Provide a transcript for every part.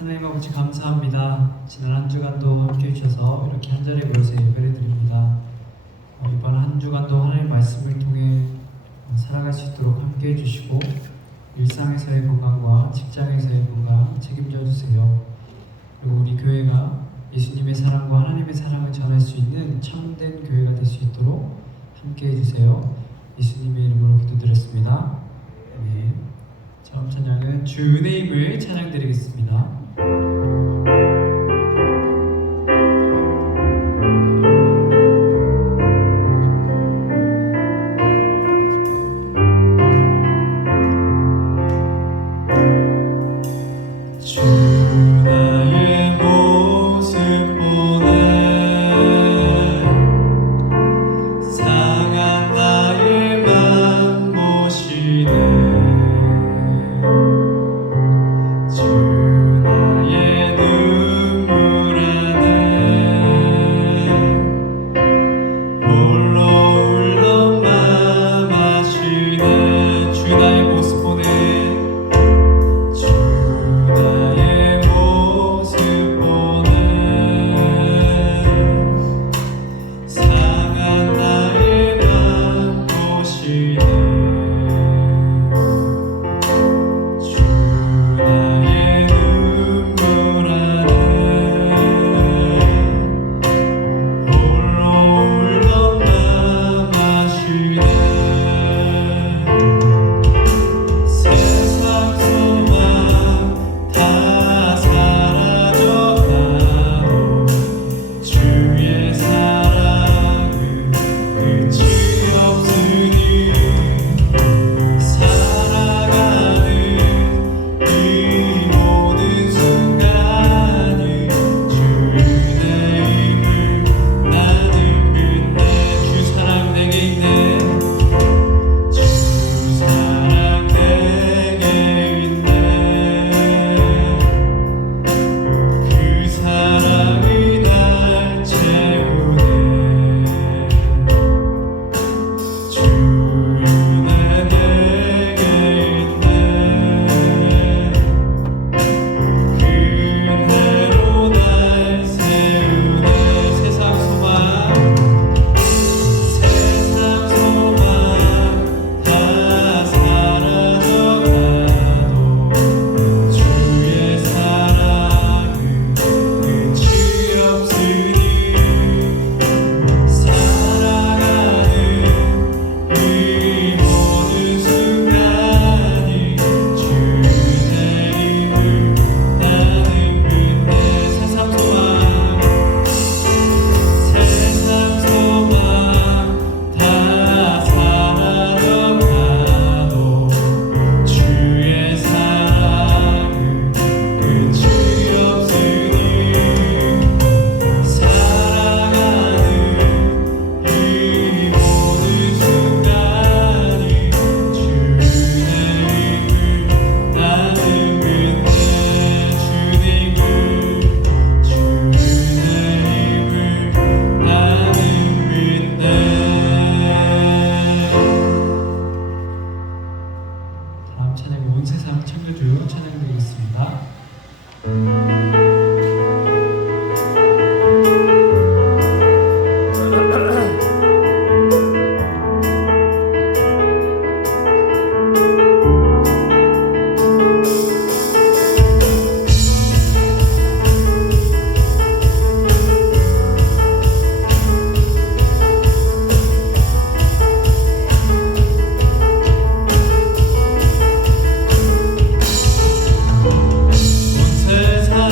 하나님 아버지 감사합니다. 지난 한 주간도 함께해 주셔서 이렇게 한 자리에 모여서 예배를 드립니다. 이번 한 주간도 하나님의 말씀을 통해 살아갈 수 있도록 함께해 주시고 일상에서의 건강과 직장에서의 건강 책임져 주세요. 그리고 우리 교회가 예수님의 사랑과 하나님의 사랑을 전할 수 있는 참된 교회가 될 수 있도록 함께해 주세요. 예수님의 이름으로 기도드렸습니다. 네. 다음 찬양은 주 은혜의 힘을 찬양드리겠습니다. 세상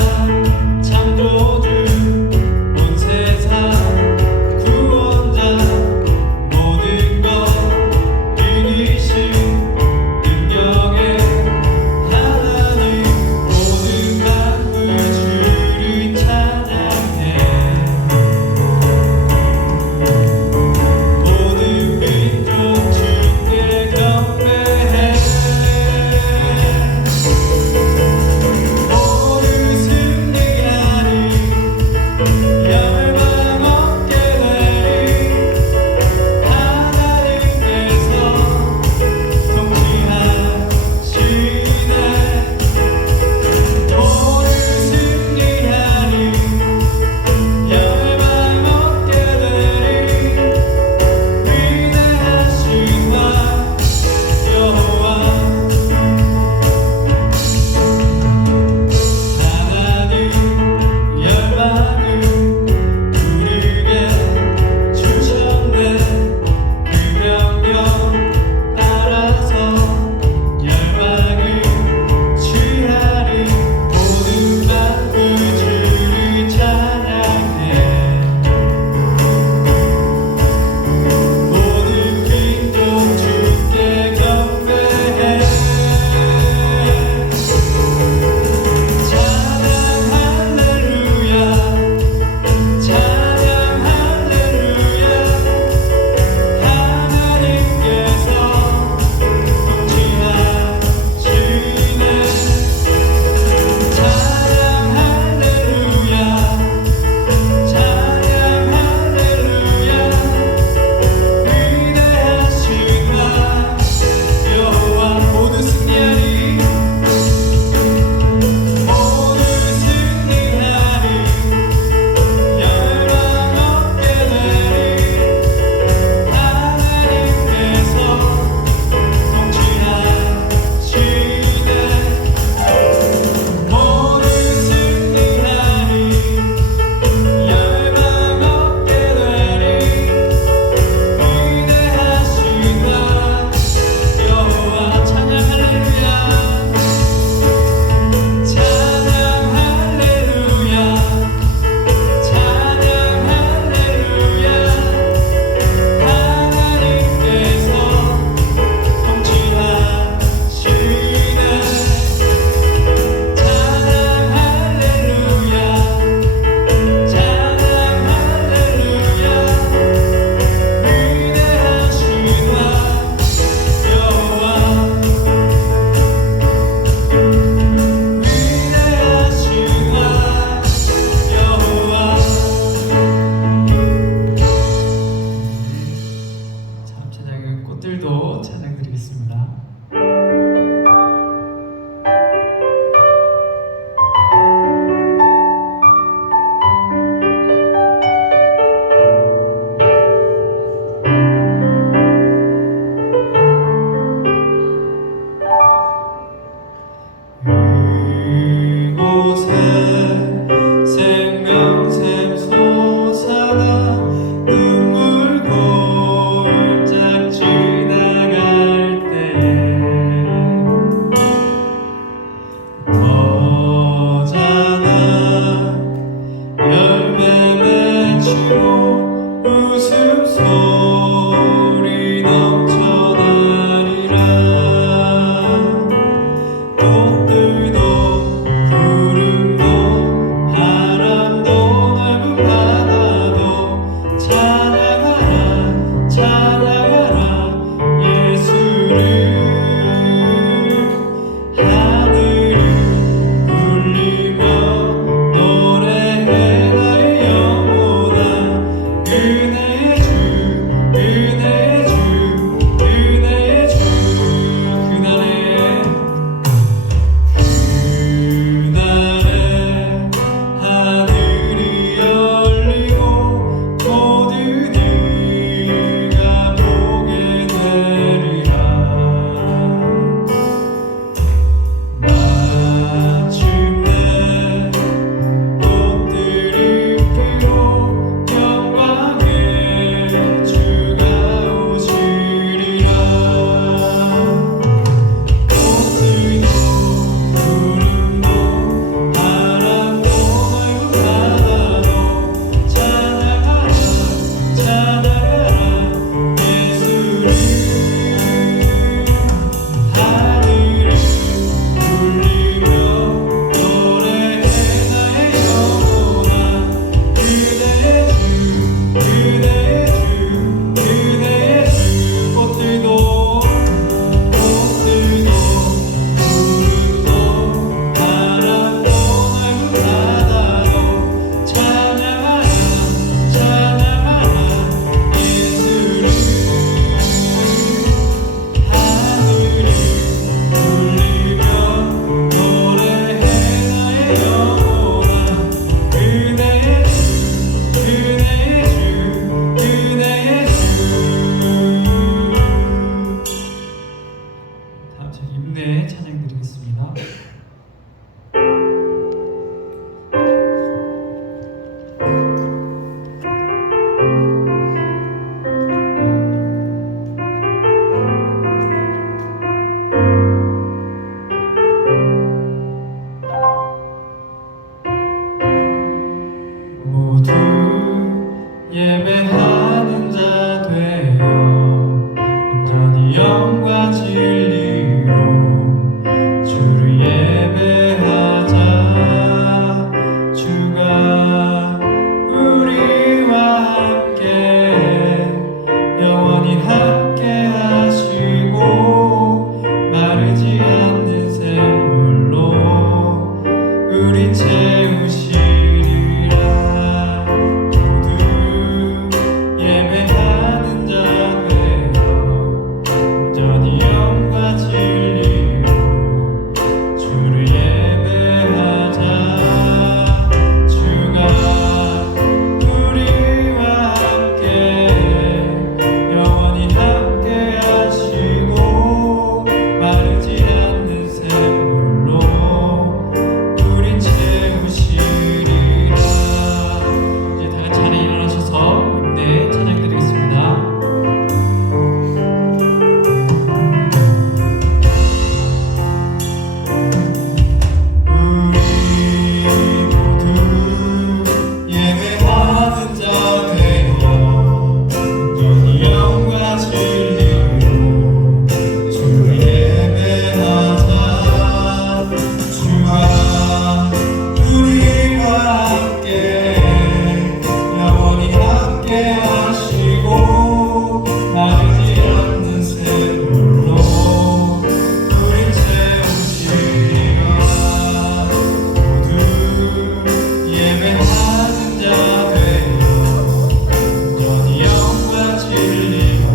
예배하는 자 되어 온전히 영과 진리로 주를 예배하자. 주가 우리와 함께 영원히 함께 하시고 마르지 않는 샘물로 우리 채우시리라. 모두 예배하는 자 되어 온전히 영과 진리로 주를 예배하자. 주가 우리와 함께 영원히 함께 하시고 마르지 않는 샘물로 우리 채우시리라. 이제 다 같이 찬양 일어나셔서 네 찬양 드리겠습니다. 우리 모두 예배하는 자 되어 온전히 영과 진리로 주를 예배하자. 주가 우리와 함께 영원히 함께 하시고 마르지 않는 샘물로 우리 채우시리라. 모두 예배하는 자 되어 온전히 영과 진리로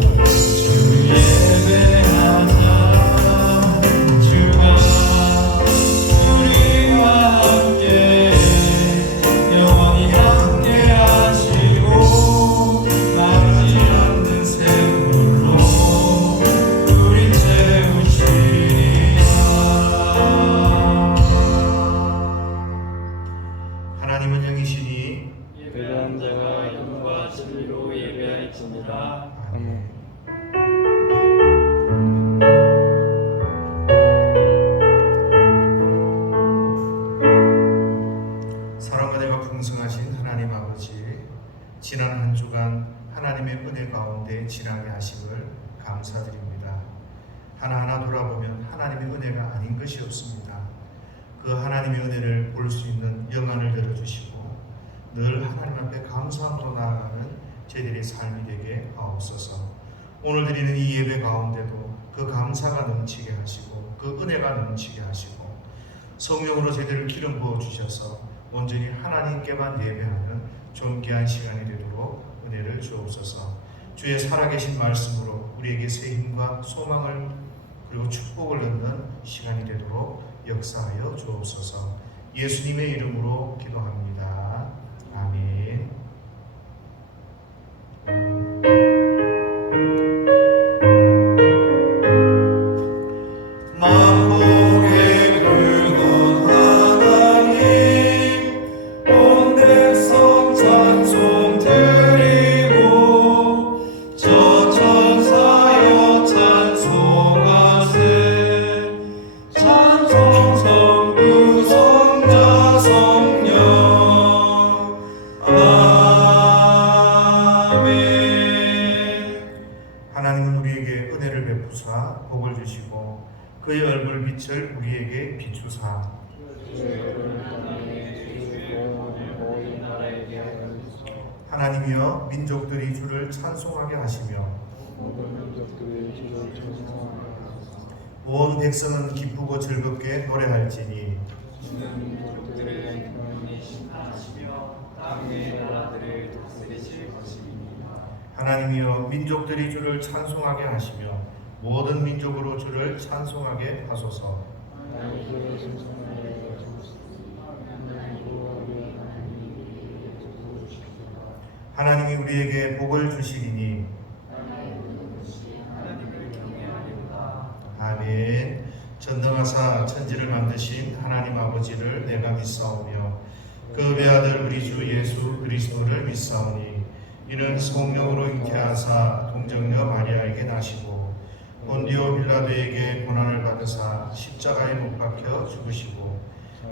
주를 예배하자. 주가 우리와 함께 영원히 함께 하시고 마르지 않는 샘물로 우리 채우시리라. 하나님은 영이시니 예배한 자가 영과 진리로 예배할지니라. 아멘. 사랑과 내가 풍성하신 하나님 아버지, 지난 한 주간 하나님의 은혜 가운데 지나게 하심을 감사드립니다. 하나하나 돌아보면 하나님의 은혜가 아닌 것이 없습니다. 그 하나님의 은혜를 볼 수 있는 영안을 열어주시고 늘 하나님 앞에 감사함으로 나아가는 저희들의 삶이 되게 하옵소서. 오늘 드리는 이 예배 가운데도 그 감사가 넘치게 하시고 그 은혜가 넘치게 하시고 성령으로 저희들을 기름 부어 주셔서 온전히 하나님께만 예배하는 존귀한 시간이 되도록 은혜를 주옵소서. 주의 살아계신 말씀으로 우리에게 새 힘과 소망을 그리고 축복을 얻는 시간이 되도록 역사하여 주옵소서. 예수님의 이름으로 기도합니다. 아멘. 만복의 붉은 하나님, 온 백성 찬송 드리고 저 천사여 찬송하세. 찬송 성부 성자 성령. 아멘. 하나님은 우리에게 은혜를 베푸사 복을 주시고 그의 얼굴 빛을 우리에게 비추사 하나님이여 민족들이 주를 찬송하게 하시며 온 백성은 기쁘고 즐겁게 노래할지니 하나님이여 민족들이 주를 찬송하게 하시며 모든 민족으로 주를 찬송하게 하소서. 하나님이 우리에게 복을 주시리니 아멘. 전능하사 천지를 만드신 하나님 아버지를 내가 믿사오며 그 외아들 우리 주 예수 그리스도를 믿사오니 이는 성령으로 잉태하사 동정녀 마리아에게 나시고 본디오 빌라도에게 고난을 받으사 십자가에 못 박혀 죽으시고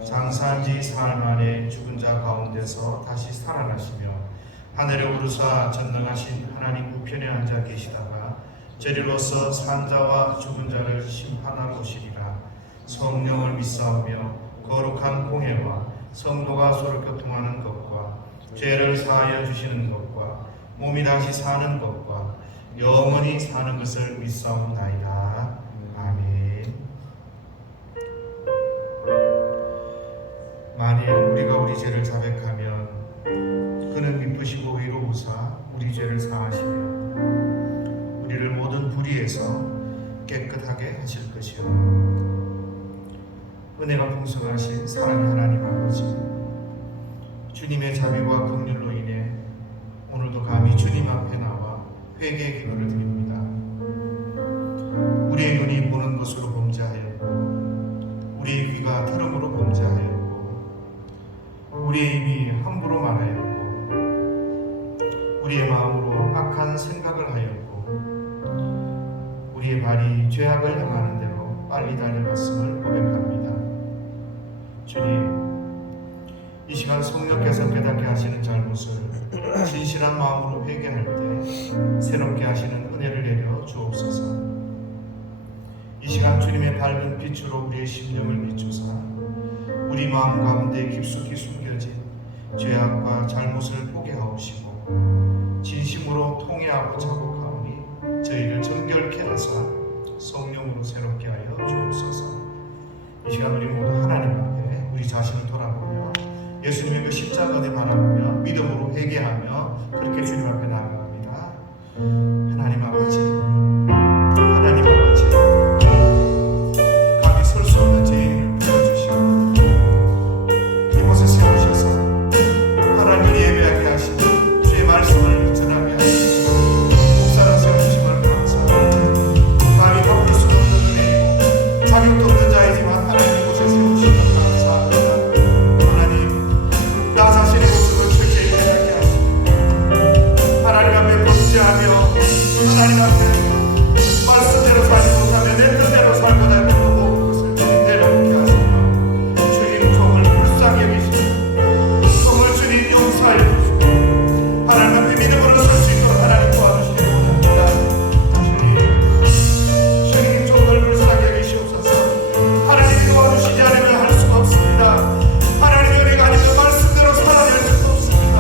장사한 지 사흘 만에 죽은 자 가운데서 다시 살아나시며 하늘에 오르사 전능하신 하나님 우편에 앉아 계시다가 저리로서 산자와 죽은 자를 심판하러 오시리라. 성령을 믿사오며 거룩한 공회와 성도가 서로 교통하는 것과 죄를 사하여 주시는 것과 몸이 다시 사는 것과 영원히 사는 것을 믿사옵나이다. 아멘. 만일 우리가 우리 죄를 자백하면 그는 미쁘시고 의로우사 우리 죄를 사하시며 우리를 모든 불의에서 깨끗하게 하실 것이요 은혜가 풍성하신 사랑의 하나님 아버지, 주님의 자비와 긍휼로 인해 오늘도 감히 주님 앞에 나와 회개의 기도를 드립니다. 우리의 눈이 보는 것으로 범죄하였고 우리의 귀가 들음으로 범죄하였고 우리의 입이 함부로 말하였고 우리의 마음으로 악한 생각을 하였고 우리의 발이 죄악을 향하는 대로 빨리 달려갔음을 고백합니다. 주님, 이 시간 성령께서 깨닫게 하시는 잘못을 진실한 마음으로 회개할 때 새롭게 하시는 은혜를 내려 주옵소서. 이 시간 주님의 밝은 빛으로 우리의 심령을 비추사 우리 마음 가운데 깊숙이 숨겨진 죄악과 잘못을 보게 하옵시고 진심으로 통회하고 자복하오니 저희를 정결케 하사 성령으로 새롭게 하여 주옵소서. 이 시간 우리 모두 하나님 앞에 우리 자신을 돌아보며 예수님의 그 십자가 은혜 바라보며 믿음으로 회개하며 그렇게 주님 앞에 나아갑니다. 하나님 아버지, 하나님 아버지, 감히 설 수 없는 죄인을 불러주시고 이곳에 세우셔서 하나님이 예배하게 하시고 주의 말씀을 전하게 하시고 목사로 세우심을 감사합니다. 감히 갚을 수 없는 은혜이고 자격도 없는 자이지만 하나님 이곳에 세우심을 감사합니다. 하나님, 나 자신의 모습을 철저히 깨닫게 하시고 하나님 앞에 범죄하며 하나님 앞에 말씀대로 살지 못하며 내 뜻대로 살고자 했던 모든 것을 내려놓게 하시며 주님 종을 불쌍히 여기시고 종을 주님 용서하여 주시고 하나님 앞에 믿음으로 설 수 있도록 하나님 도와주시기 원합니다. 주님 종을 불쌍히 여기시옵소서. 하나님이 도와주시지 않으면 할 수가 없습니다. 하나님의 은혜가 아니면 말씀대로 살아낼 수가 없습니다.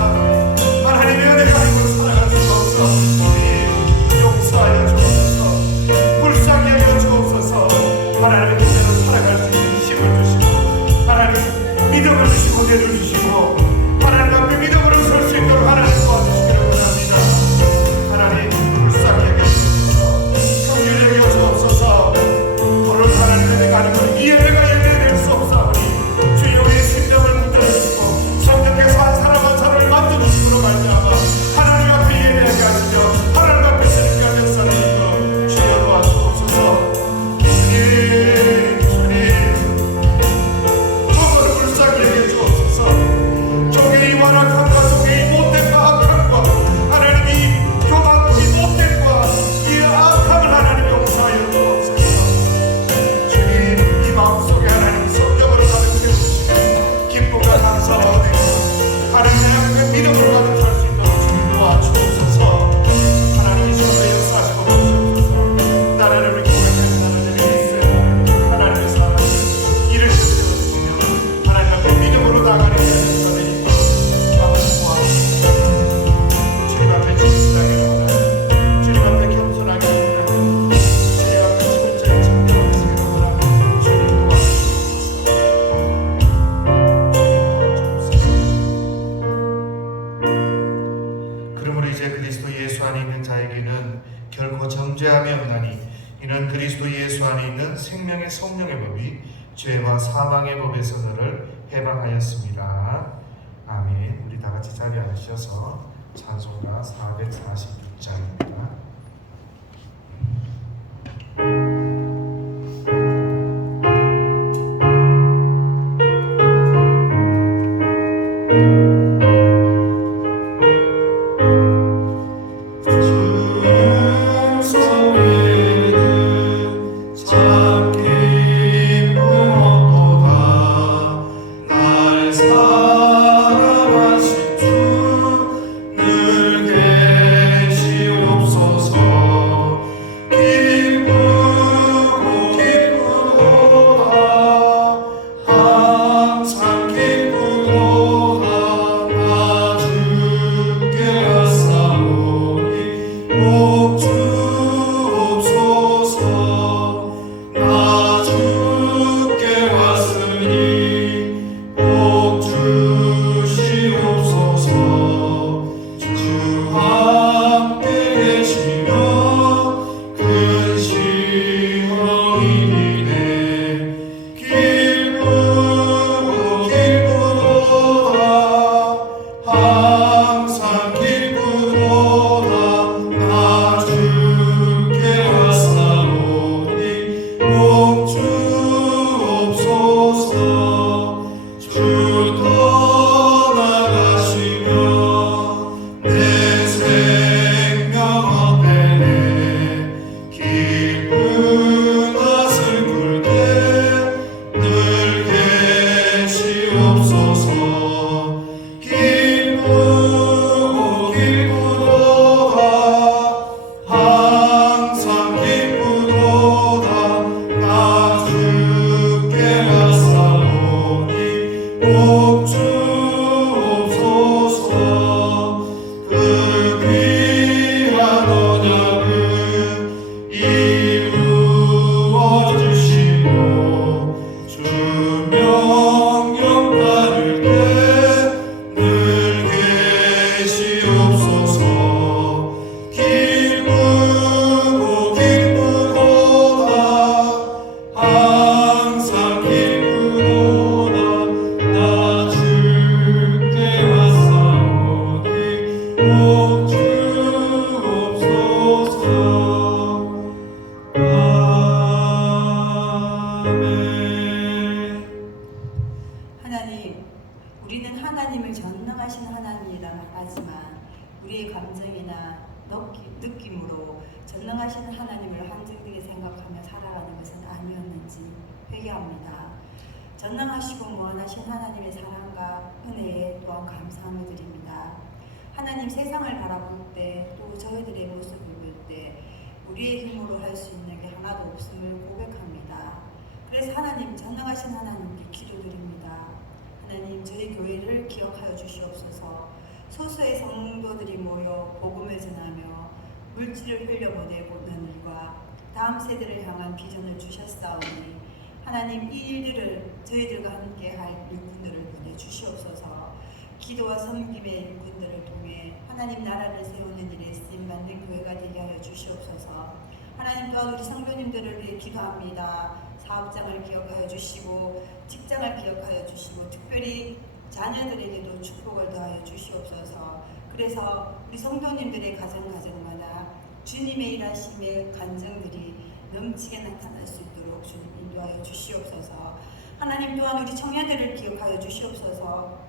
하나님의 은혜가 아니면 살아갈 수가 없어. 주님 용서하여 주옵소서. 불쌍히 여겨 주옵소서. 하나님의 뜻대로 살아갈 수 있는 힘을 주시고 하나님 믿음을 주시고 내를 주시고 하나님 앞에 믿음으로 설 수 있도록 하나님 도와주시기를 원합니다. 하나님 불쌍히 여겨 주옵소서. 긍휼히 여겨 주옵소서. 오늘 하나님의 은혜가 아니면 이 예배가 예배될 수 없사오니 주여 우리의 심령을 붙들어주시고 성령께서 한 사람 한 사람을 만져주심으로 말미암아 하나님 앞에 예배하게 하시며 하나님 앞에 주님과 역사를 이끌어 주여 도와주옵소서. 주님 종을 불쌍히 여겨 주옵소서. 종의 이 완악함과 종의 이 못됨과 악함과 하나님이 교만과 이 못됨과 이 악함을 하나님 용서하여 주옵소서. 주님 이 마음속에 하나님 성령으로 가득 채워주시고 기쁨과 감사와 은혜로 하나님 앞에 믿음으로 가득 찰 수 있도록 주님 도와주옵소서. 하나님 이 시간에 역사하시고 주옵소서. 나라를 고백하는 하나님의 일세 하나님의 사랑을 이를 세워주시며 하나님 앞에 믿음으로 나아가는 역사 되니까 아버지 도와주옵소서. 주님 앞에 진실하게 원하는 주님 앞에 겸손하게 원하는 주님 앞에 철저히 청정하시기를 원하는 주님 도와주옵소서. 그러므로 이제 그리스도 예수 안에 있는 자에게는 결코 정죄함이 없나니 이는 그리스도 예수 안에 있는 생명의 성령의 법이 죄와 사망의 법에서 너를 해방하였습니다. 아멘. 우리 다 같이 자리에 앉으셔서 찬송가 446장입니다. 사랑하신 주는 우리는 하나님을 전능하신 하나님이라 말하지만 우리의 감정이나 느낌으로 전능하신 하나님을 한정되게 생각하며 살아가는 것은 아니었는지 회개합니다. 전능하시고 무한하신 하나님의 사랑과 은혜에 또한 감사함을 드립니다. 하나님, 세상을 바라볼 때 또 저희들의 모습을 볼 때 우리의 힘으로 할 수 있는 게 하나도 없음을 고백합니다. 그래서 하나님, 전능하신 하나님께 기도드립니다. 하나님, 저희 교회를 기억하여 주시옵소서. 소수의 성도들이 모여 복음을 전하며 물질을 흘려보내는 일과 다음 세대를 향한 비전을 주셨사오니 하나님, 이 일들을 저희들과 함께 할 일꾼들을 보내주시옵소서. 기도와 섬김의 일꾼들을 통해 하나님 나라를 세우는 일에 쓰임받는 교회가 되게 하여 주시옵소서. 하나님, 또한 우리 성도님들을 위해 기도합니다. 사업장을 기억하여 주시고 직장을 기억하여 주시고 특별히 자녀들에게도 축복을 더하여 주시옵소서. 그래서 우리 성도님들의 가정마다 주님의 일하심의 간증들이 넘치게 나타날 수 있도록 주님 인도하여 주시옵소서. 하나님, 또한 우리 청년들을 기억하여 주시옵소서.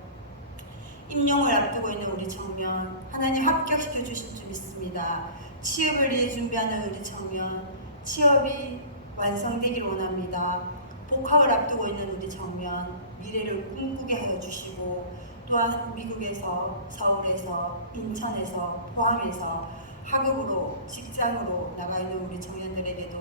임용을 앞두고 있는 우리 청년, 하나님 합격시켜 주실 줄 믿습니다. 취업을 위해 준비하는 우리 청년, 취업이 완성되기를 원합니다. 복학을 앞두고 있는 우리 청년, 미래를 꿈꾸게 하여 주시고 또한 미국에서, 서울에서, 인천에서, 포항에서 학업으로, 직장으로 나가 있는 우리 청년들에게도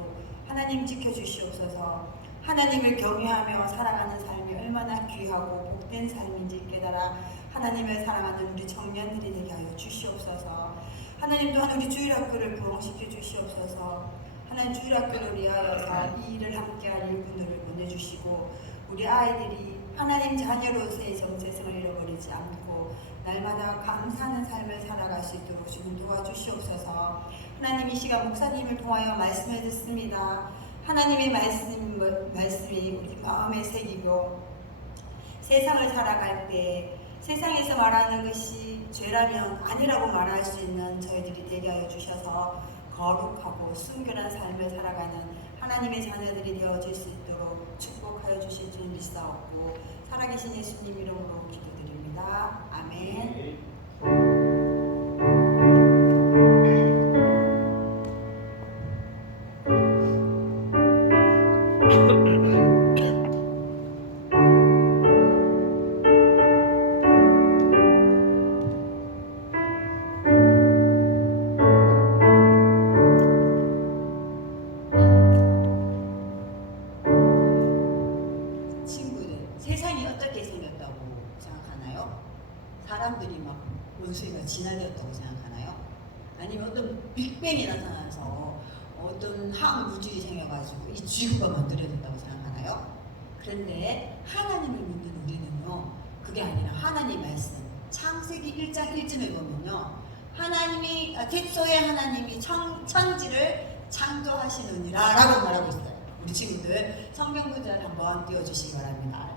하나님 지켜주시옵소서. 하나님을 경외하며 살아가는 삶이 얼마나 귀하고 복된 삶인지 깨달아 하나님을 사랑하는 우리 청년들이 되게 하여 주시옵소서. 하나님, 또한 우리 주일학교를 부흥시켜 주시옵소서. 하나님, 주일학교를 위하여서 이 일을 함께할 일꾼들을 보내주시고 우리 아이들이 하나님 자녀로서의 정체성을 잃어버리지 않고 날마다 감사하는 삶을 살아갈 수 있도록 주님 도와주시옵소서. 하나님, 이 시간 목사님을 통하여 말씀을 듣습니다. 하나님의 말씀이 우리 마음에 새기고 세상을 살아갈 때 세상에서 말하는 것이 죄라면 아니라고 말할 수 있는 저희들이 되게 하여 주셔서 거룩하고 순결한 삶을 살아가는 하나님의 자녀들이 되어질 수 있도록 축복하여 주실 줄 믿사옵고 살아계신 예수님 이름으로 기도드립니다. 아멘. 사람들이 막 원수가 진화되었다고 생각하나요? 아니면 어떤 빅뱅이 나타나서 어떤 항우주이 생겨가지고 이 지구가 만들어졌다고 생각하나요? 그런데 하나님을 믿는 우리는요, 그게 아니라 하나님 말씀 창세기 1장 1절에 보면요, 하나님이 태초에 하나님이 천지를 창조하시느니라 라고 말하고 있어요. 우리 친구들 성경 구절 한번 띄워주시기 바랍니다.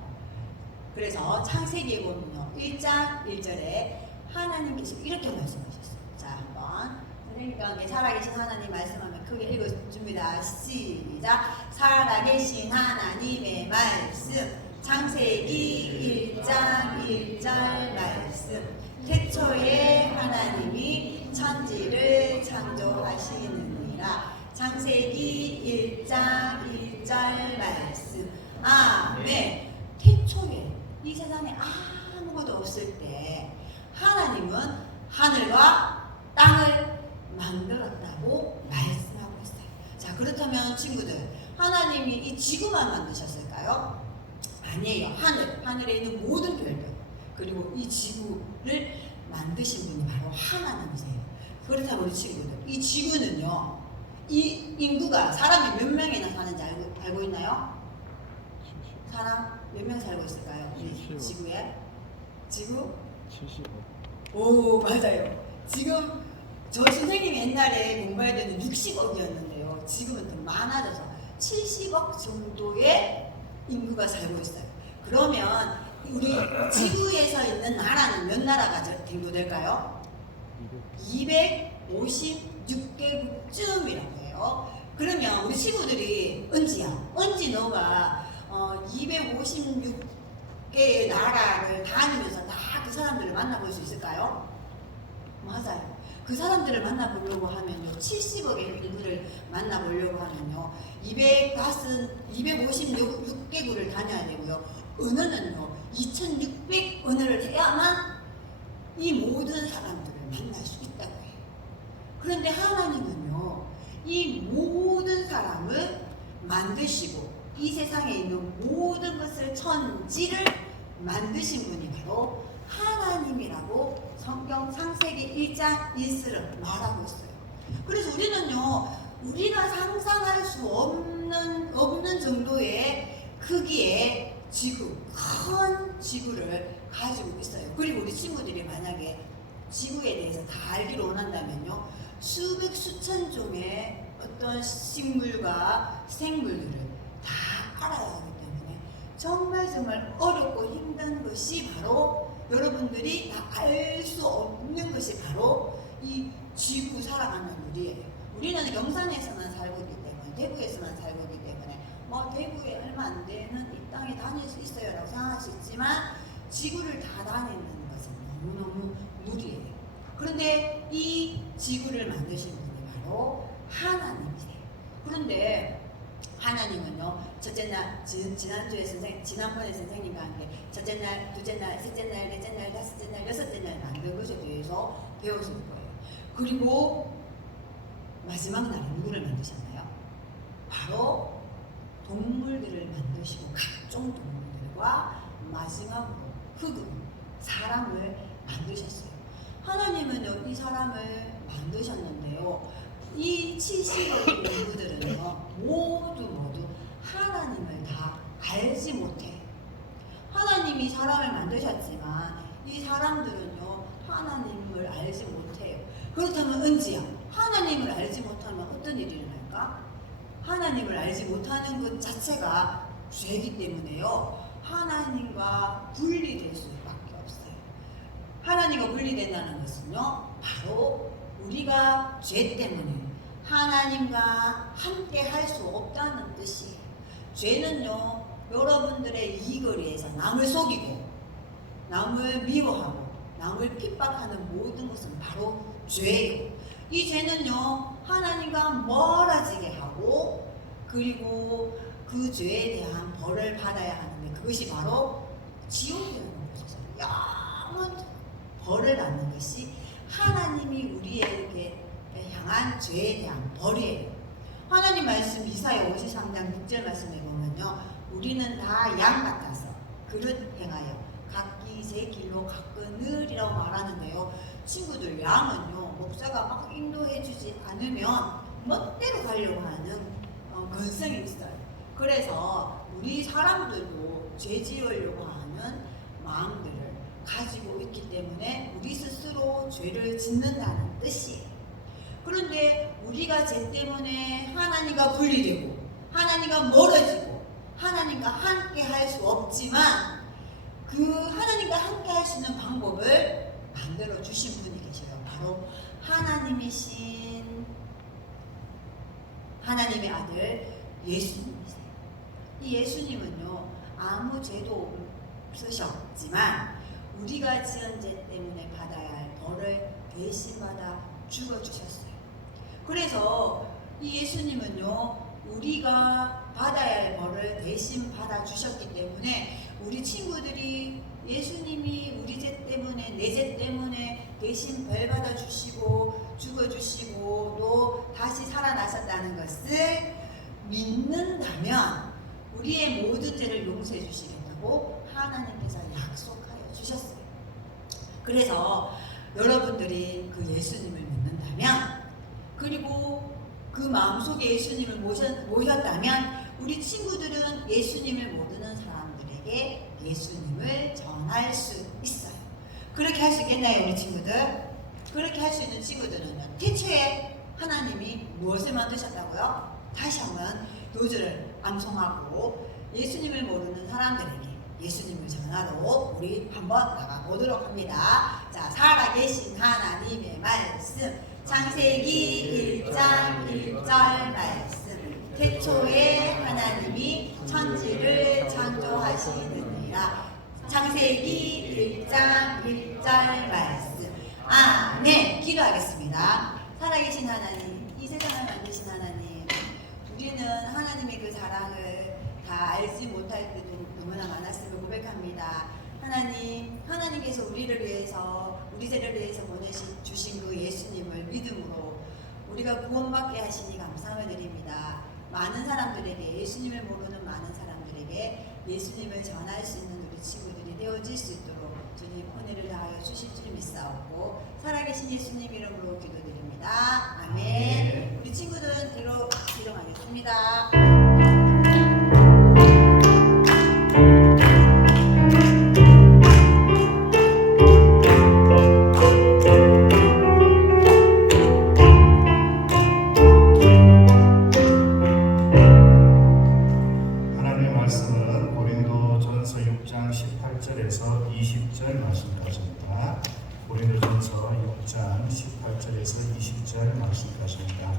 그래서 창세기에 보면요, 1장 1절에 하나님께서 이렇게 말씀하셨어요. 자, 한번 선생님과 함께 살아계신 하나님 말씀하면 크게 읽어줍니다. 시작. 살아계신 하나님의 말씀, 창세기 1장 1절 말씀. 태초에 하나님이 천지를 창조하시느니라. 창세기 1장 1절 말씀. 아멘. 태초에 이 세상에 아무것도 없을 때 하나님은 하늘과 땅을 만들었다고 말씀하고 있어요. 자, 그렇다면 친구들, 하나님이 이 지구만 만드셨을까요? 아니에요. 하늘에 있는 모든 별들, 그리고 이 지구를 만드신 분이 바로 하나님이세요. 그렇다면 우리 친구들, 이 지구는요, 이 인구가 사람이 몇 명이나 사는지 알고 있나요? 사람 몇 명 살고 있을까요? 우리 지구에? 지구? 70억. 오, 맞아요. 지금 저 선생님이 옛날에 공부할 때는 60억이었는데요. 지금은 더 많아져서 70억 정도의 인구가 살고 있어요. 그러면 우리 지구에서 있는 나라는 몇 나라가 정도 될까요? 256개국쯤이라고 해요. 그러면 우리 친구들이 은지 너가 256개의 나라를 다니면서 만나볼 수 있을까요? 맞아요. 그 사람들을 만나보려고 하면요, 70억의 인구를 만나보려고 하면요, 256개국을 다녀야 되고요, 언어는요, 2,600 언어를 해야만 이 모든 사람들을 만날 수 있다고 해요. 그런데 하나님은요, 이 모든 사람을 만드시고 이 세상에 있는 모든 것을 천지를 만드신 분이 바로 하나님이라고 성경 창세기 1장 1절을 말하고 있어요. 그래서 우리는요, 우리가 상상할 수 없는 정도의 크기의 지구, 큰 지구를 가지고 있어요. 그리고 우리 친구들이 만약에 지구에 대해서 다 알기를 원한다면요, 수백 수천 종의 어떤 식물과 생물들을 다 알아야 하기 때문에 정말 어렵고 힘든 것이 바로, 여러분들이 다 알 수 없는 것이 바로 이 지구 살아가는 우리예요. 우리는 영산에서만 살고 있기 때문에, 대구에서만 살고 있기 때문에 뭐 대구에 얼마 안 되는 이 땅에 다닐 수 있어요 라고 생각할 수 있지만, 지구를 다 다니는 것은 너무너무 무리예요. 그런데 이 지구를 만드신 분이 바로 하나님이세요. 그런데 하나님은요, 첫째 날, 지난번에 선생님과 함께 첫째 날, 둘째 날, 셋째 날, 넷째 날, 다섯째 날, 여섯째 날 만든 것에 대해서 배우실 거예요. 그리고 마지막 날에 누구를 만드셨나요? 바로 동물들을 만드시고, 각종 동물들과 마지막으로 흙은 사람을 만드셨어요. 하나님은요, 이 사람을 만드셨는데요, 이 70억의 인구들은요, 모두 하나님을 다 알지 못해. 하나님이 사람을 만드셨지만 이 사람들은요, 하나님을 알지 못해요. 그렇다면 은지야, 하나님을 알지 못하면 어떤 일이 일어날까? 하나님을 알지 못하는 것 자체가 죄이기 때문에요, 하나님과 분리될 수밖에 없어요. 하나님과 분리된다는 것은요, 바로 우리가 죄 때문에 하나님과 함께 할 수 없다는 뜻이에요. 죄는요, 여러분들의 이익을 위해서 남을 속이고, 남을 미워하고, 남을 핍박하는 모든 것은 바로 죄예요. 이 죄는요, 하나님과 멀어지게 하고, 그리고 그 죄에 대한 벌을 받아야 하는데, 그것이 바로 지옥이라는 것이죠. 영원 벌을 받는 것이 하나님이 우리에게 향한 죄에 대한 벌이에요. 하나님 말씀 이사야 53장 6절 말씀에 보면요, 우리는 다 양 같아서 그릇 행하여 각기 제 길로 가거늘이라고 말하는데요, 친구들, 양은요, 목사가 막 인도해 주지 않으면 멋대로 가려고 하는 건성이 있어요. 그래서 우리 사람들도 죄 지으려고 하는 마음들을 가지고 있기 때문에 우리 스스로 죄를 짓는다는 뜻이에요. 그런데 우리가 죄 때문에 하나님과 분리되고, 하나님과 멀어지고, 하나님과 함께 할 수 없지만, 그 하나님과 함께 할 수 있는 방법을 만들어 주신 분이 계셔요. 바로 하나님이신 하나님의 아들 예수님이세요. 이 예수님은요, 아무 죄도 없으셨지만 우리가 지은 죄 때문에 받아야 할 벌을 대신 받아 죽어주셨어요. 그래서 이 예수님은요, 우리가 받아야 할 벌을 대신 받아주셨기 때문에 우리 친구들이 예수님이 우리 죄 때문에, 내 죄 때문에 대신 벌 받아주시고 죽어주시고 또 다시 살아나셨다는 것을 믿는다면 우리의 모든 죄를 용서해 주시겠다고 하나님께서 약속하여 주셨어요. 그래서 여러분들이 그 예수님을 믿는다면, 그리고 그 마음속에 예수님을 모셨다면, 우리 친구들은 예수님을 모르는 사람들에게 예수님을 전할 수 있어요. 그렇게 할 수 있겠나요, 우리 친구들? 그렇게 할 수 있는 친구들은 태초에 하나님이 무엇을 만드셨다고요? 다시 한번 요절을 암송하고 예수님을 모르는 사람들에게 예수님을 전하러 우리 한번 나가보도록 합니다. 자, 살아계신 하나님의 말씀, 창세기 1장 1절 말씀. 태초에 하나님이 천지를 창조하시느니라. 창세기 1장 1절 10절 말씀. 아멘. 기도하겠습니다. 살아계신 하나님, 이 세상을 만드신 하나님, 우리는 하나님의 그 사랑을 다 알지 못할 때도 너무나 많았음을 고백합니다. 하나님, 하나님께서 우리를 위해서, 우리 죄를 위해서 주신 그 예수님을 믿음으로 우리가 구원받게 하시니 감사함을 드립니다. 많은 사람들에게, 예수님을 모르는 많은 사람들에게 예수님을 전할 수 있는 우리 친구들이 되어질 수 있도록 주님 은혜를 다하여 주실 줄 믿사옵고 살아계신 예수님 이름으로 기도드립니다. 아멘. 우리 친구들은 뒤로 가겠습니다. 하나님의 말씀은 고린도전서 6장 18절에서 20절 말씀까지입니다. 고린도전서 6장 18절에서 20절 말씀까지입니다.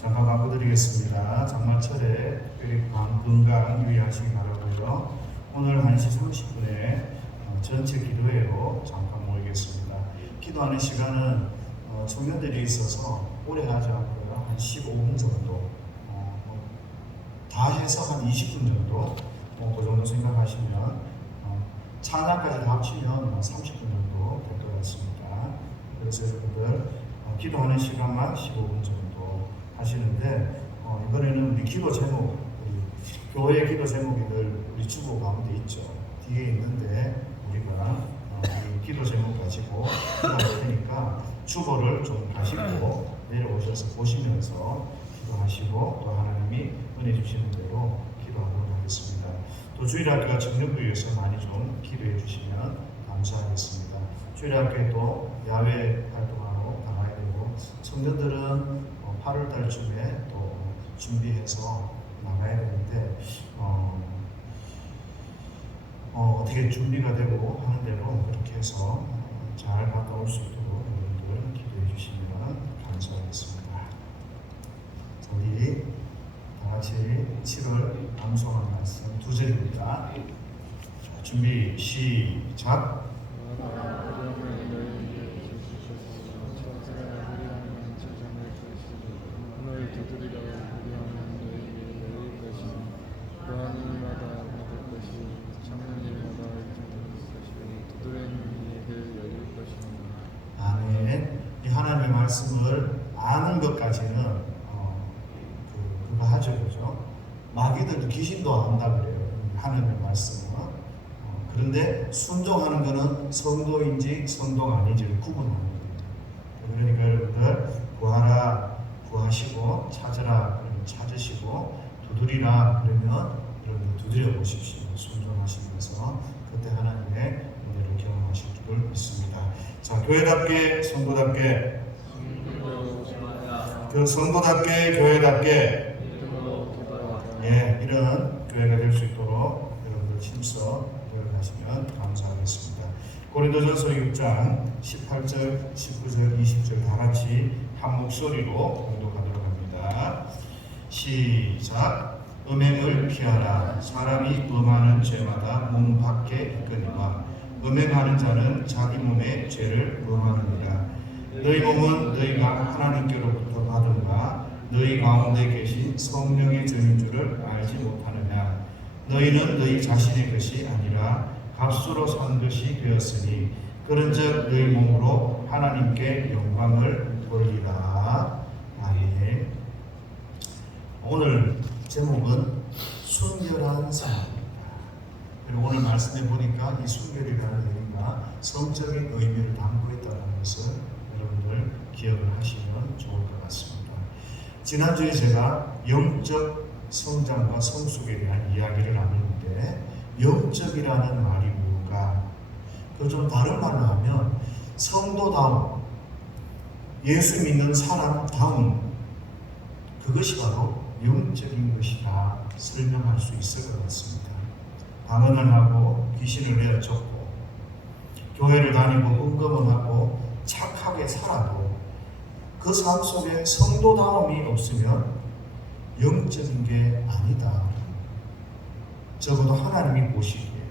잠깐 바꿔드리겠습니다. 장마철에 특별히 건강 유의하시기 바라고요. 오늘 1시 30분에 전체 기도회로 잠깐 모이겠습니다. 기도하는 시간은 청년들이 있어서 오래 하지 않고요. 한 15분 정도, 다 해서 한 20분 정도, 그 정도 생각하시면 찬양까지 다 합치면 30분 정도 될 것 같습니다. 그래서 여러분들 기도하는 시간만 15분 정도 하시는데 이번에는 우리 기도 제목, 우리 교회 기도 제목이 늘 우리 주보 가운데 있죠. 뒤에 있는데 우리가 이 기도 제목 가지고 기도할 테니까 주보를 좀 가시고 내려오셔서 보시면서 기도하시고 또 하나님이 은혜 주시는 대로 기도하도록 하겠습니다. 또 주일학교가 청년부에서 많이 좀 기도해 주시면 감사하겠습니다. 주일학교에도 야외 활동하러 나가야 되고 청년들은 8월 달쯤에 또 준비해서 나가야 되는데 어떻게 준비가 되고 하는 대로 그렇게 해서 잘 갔다 올 수 있도록 여러분들 기도해 주시면 감사하겠습니다. 우리 다 같이 7월 암송한 말씀 2절입니다. 준비 시작. 아멘. 이 하나님의 말씀을 아는 것까지는 그거 하죠, 그죠? 마귀들도 귀신도 안다 그래요. 하나님의 말씀은. 그런데 순종하는 것은 성도인지 성도가 아닌지를 구분하는 거예요. 그러니까 여러분들 구하라 구하시고 찾으라 그러면 찾으시고 두드리라 그러면 여러분들 두드려 보십시오. 순종하시면서 그때 하나님의 은혜를 경험하실 줄 믿습니다. 자, 교회답게 성도답게 성도답게 교회답게 이런 교회가 될 수 있도록 여러분들 힘써 노력하시면 감사하겠습니다. 고린도전서 6장 18절, 19절, 20절 다 같이 한 목소리로 공독하도록 합니다. 시작. 음행을 피하라. 사람이 범하는 죄마다 몸 밖에 있거니와 음행하는 자는 자기 몸의 죄를 범하느니라. 너희 몸은 너희가 하나님께로부터 받은 바 너희 가운데 계신 성령의 전인 줄을 알지 못하느냐. 너희는 너희 자신의 것이 아니라 값으로 산 것이 되었으니 그런즉 너희 몸으로 하나님께 영광을 돌리라. 아멘. 오늘 제목은 순결한 삶입니다. 그리고 오늘 말씀해 보니까 이 순결이라는 의미가 성적인 의미를 담고 있다는 것을 여러분들 기억을 하시면 좋을 것 같습니다. 지난주에 제가 영적 성장과 성숙에 대한 이야기를 나누는데 영적이라는 말이 뭘까? 그 좀 다른 말로 하면 성도다움, 예수 믿는 사람다움, 그것이 바로 영적인 것이라 설명할 수 있을 것 같습니다. 방언을 하고 귀신을 내어쫓고 교회를 다니고 헌금을 하고 착하게 살아도 그 삶 속에 성도다움이 없으면 영적인 게 아니다. 적어도 하나님이 보시기에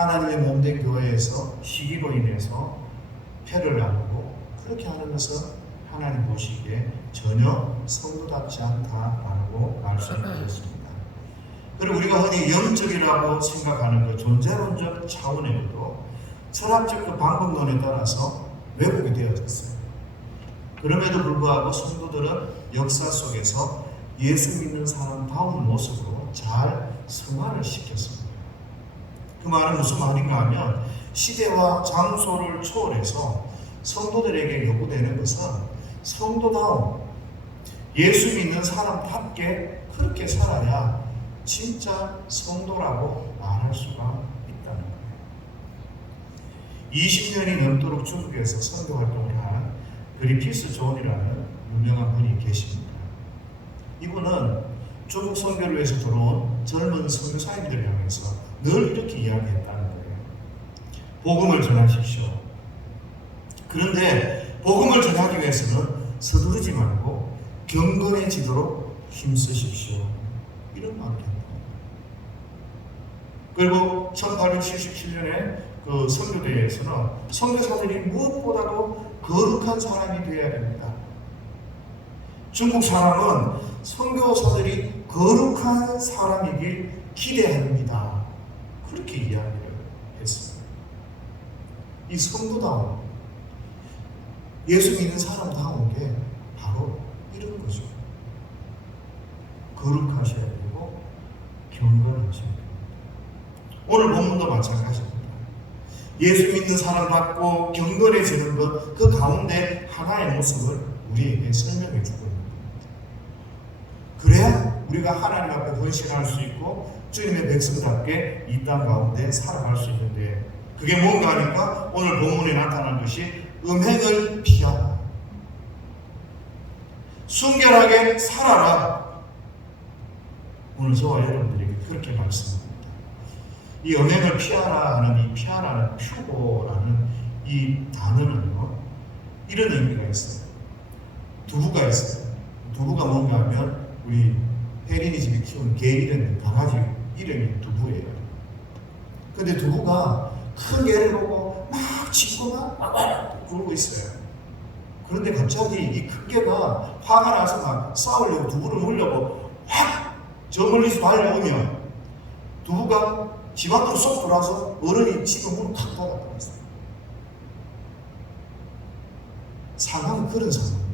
하나님의 몸된 교회에서 시기로 인해서 패를 나누고 그렇게 하는 것은 하나님 보시기에 전혀 성도답지 않다라고 말씀드렸습니다. 그리고 우리가 흔히 영적이라고 생각하는 그 존재론적 차원에도 철학적 그 방법론에 따라서 왜곡이 되어졌어요. 그럼에도 불구하고 성도들은 역사 속에서 예수 믿는 사람다운 모습으로 잘 승화를 시켰습니다. 그 말은 무슨 말인가 하면 시대와 장소를 초월해서 성도들에게 요구되는 것은 성도다운 예수 믿는 사람답게 그렇게 살아야 진짜 성도라고 말할 수가 있다는 거예요. 20년이 넘도록 중국에서 선교 활동을 한 그리피스 존이라는 유명한 분이 계십니다. 이분은 중국 선교를 위해서 들어온 젊은 선교사님들을 향해서 늘 이렇게 이야기했다는 거예요. 복음을 전하십시오. 그런데 복음을 전하기 위해서는 서두르지 말고 경건해지도록 힘쓰십시오. 이런 말을 했다. 그리고 1877년에 그 선교대회에서는 선교사들이 무엇보다도 거룩한 사람이 되어야 됩니다. 중국 사람은 선교사들이 거룩한 사람이길 기대합니다. 그렇게 이야기를 했습니다. 이 성도다운 예수 믿는 사람다운 게 바로 이런 거죠. 거룩하셔야 되고 경건하셔야 됩니다. 오늘 본문도 마찬가지입니다. 예수 믿는 사람답고 경건해지는 것, 그 가운데 하나의 모습을 우리에게 설명해 주고 있습니다. 그래야 우리가 하나님 앞에 헌신할 수 있고 주님의 백성답게 이 땅 가운데 살아갈 수 있는데, 그게 뭔가 하니까 오늘 본문에 나타난 것이 음행을 피하라, 순결하게 살아라. 오늘 저와 여러분들에게 그렇게 말씀합니다. 이 음행을 피하라 하는 이 피하라는 퓨고라는 이 단어는요, 이런 의미가 있어요. 두부가 있어요. 두부가 뭔가 하면 우리 혜린이 집이 키우는 개 이름이, 강아지 이름이 두부예요. 근데 두부가 큰 개를 보고 막 짖고 막 그러고 있어요. 그런데 갑자기 이 큰 개가 화가 나서 막 싸우려고 두부를 물려고 확 저 멀리서 달려오면 두부가 집 안으로 쏙 들어와서 어른이 집을 문을 탁 닫아버렸어요. 상황은 그런 상황이에요.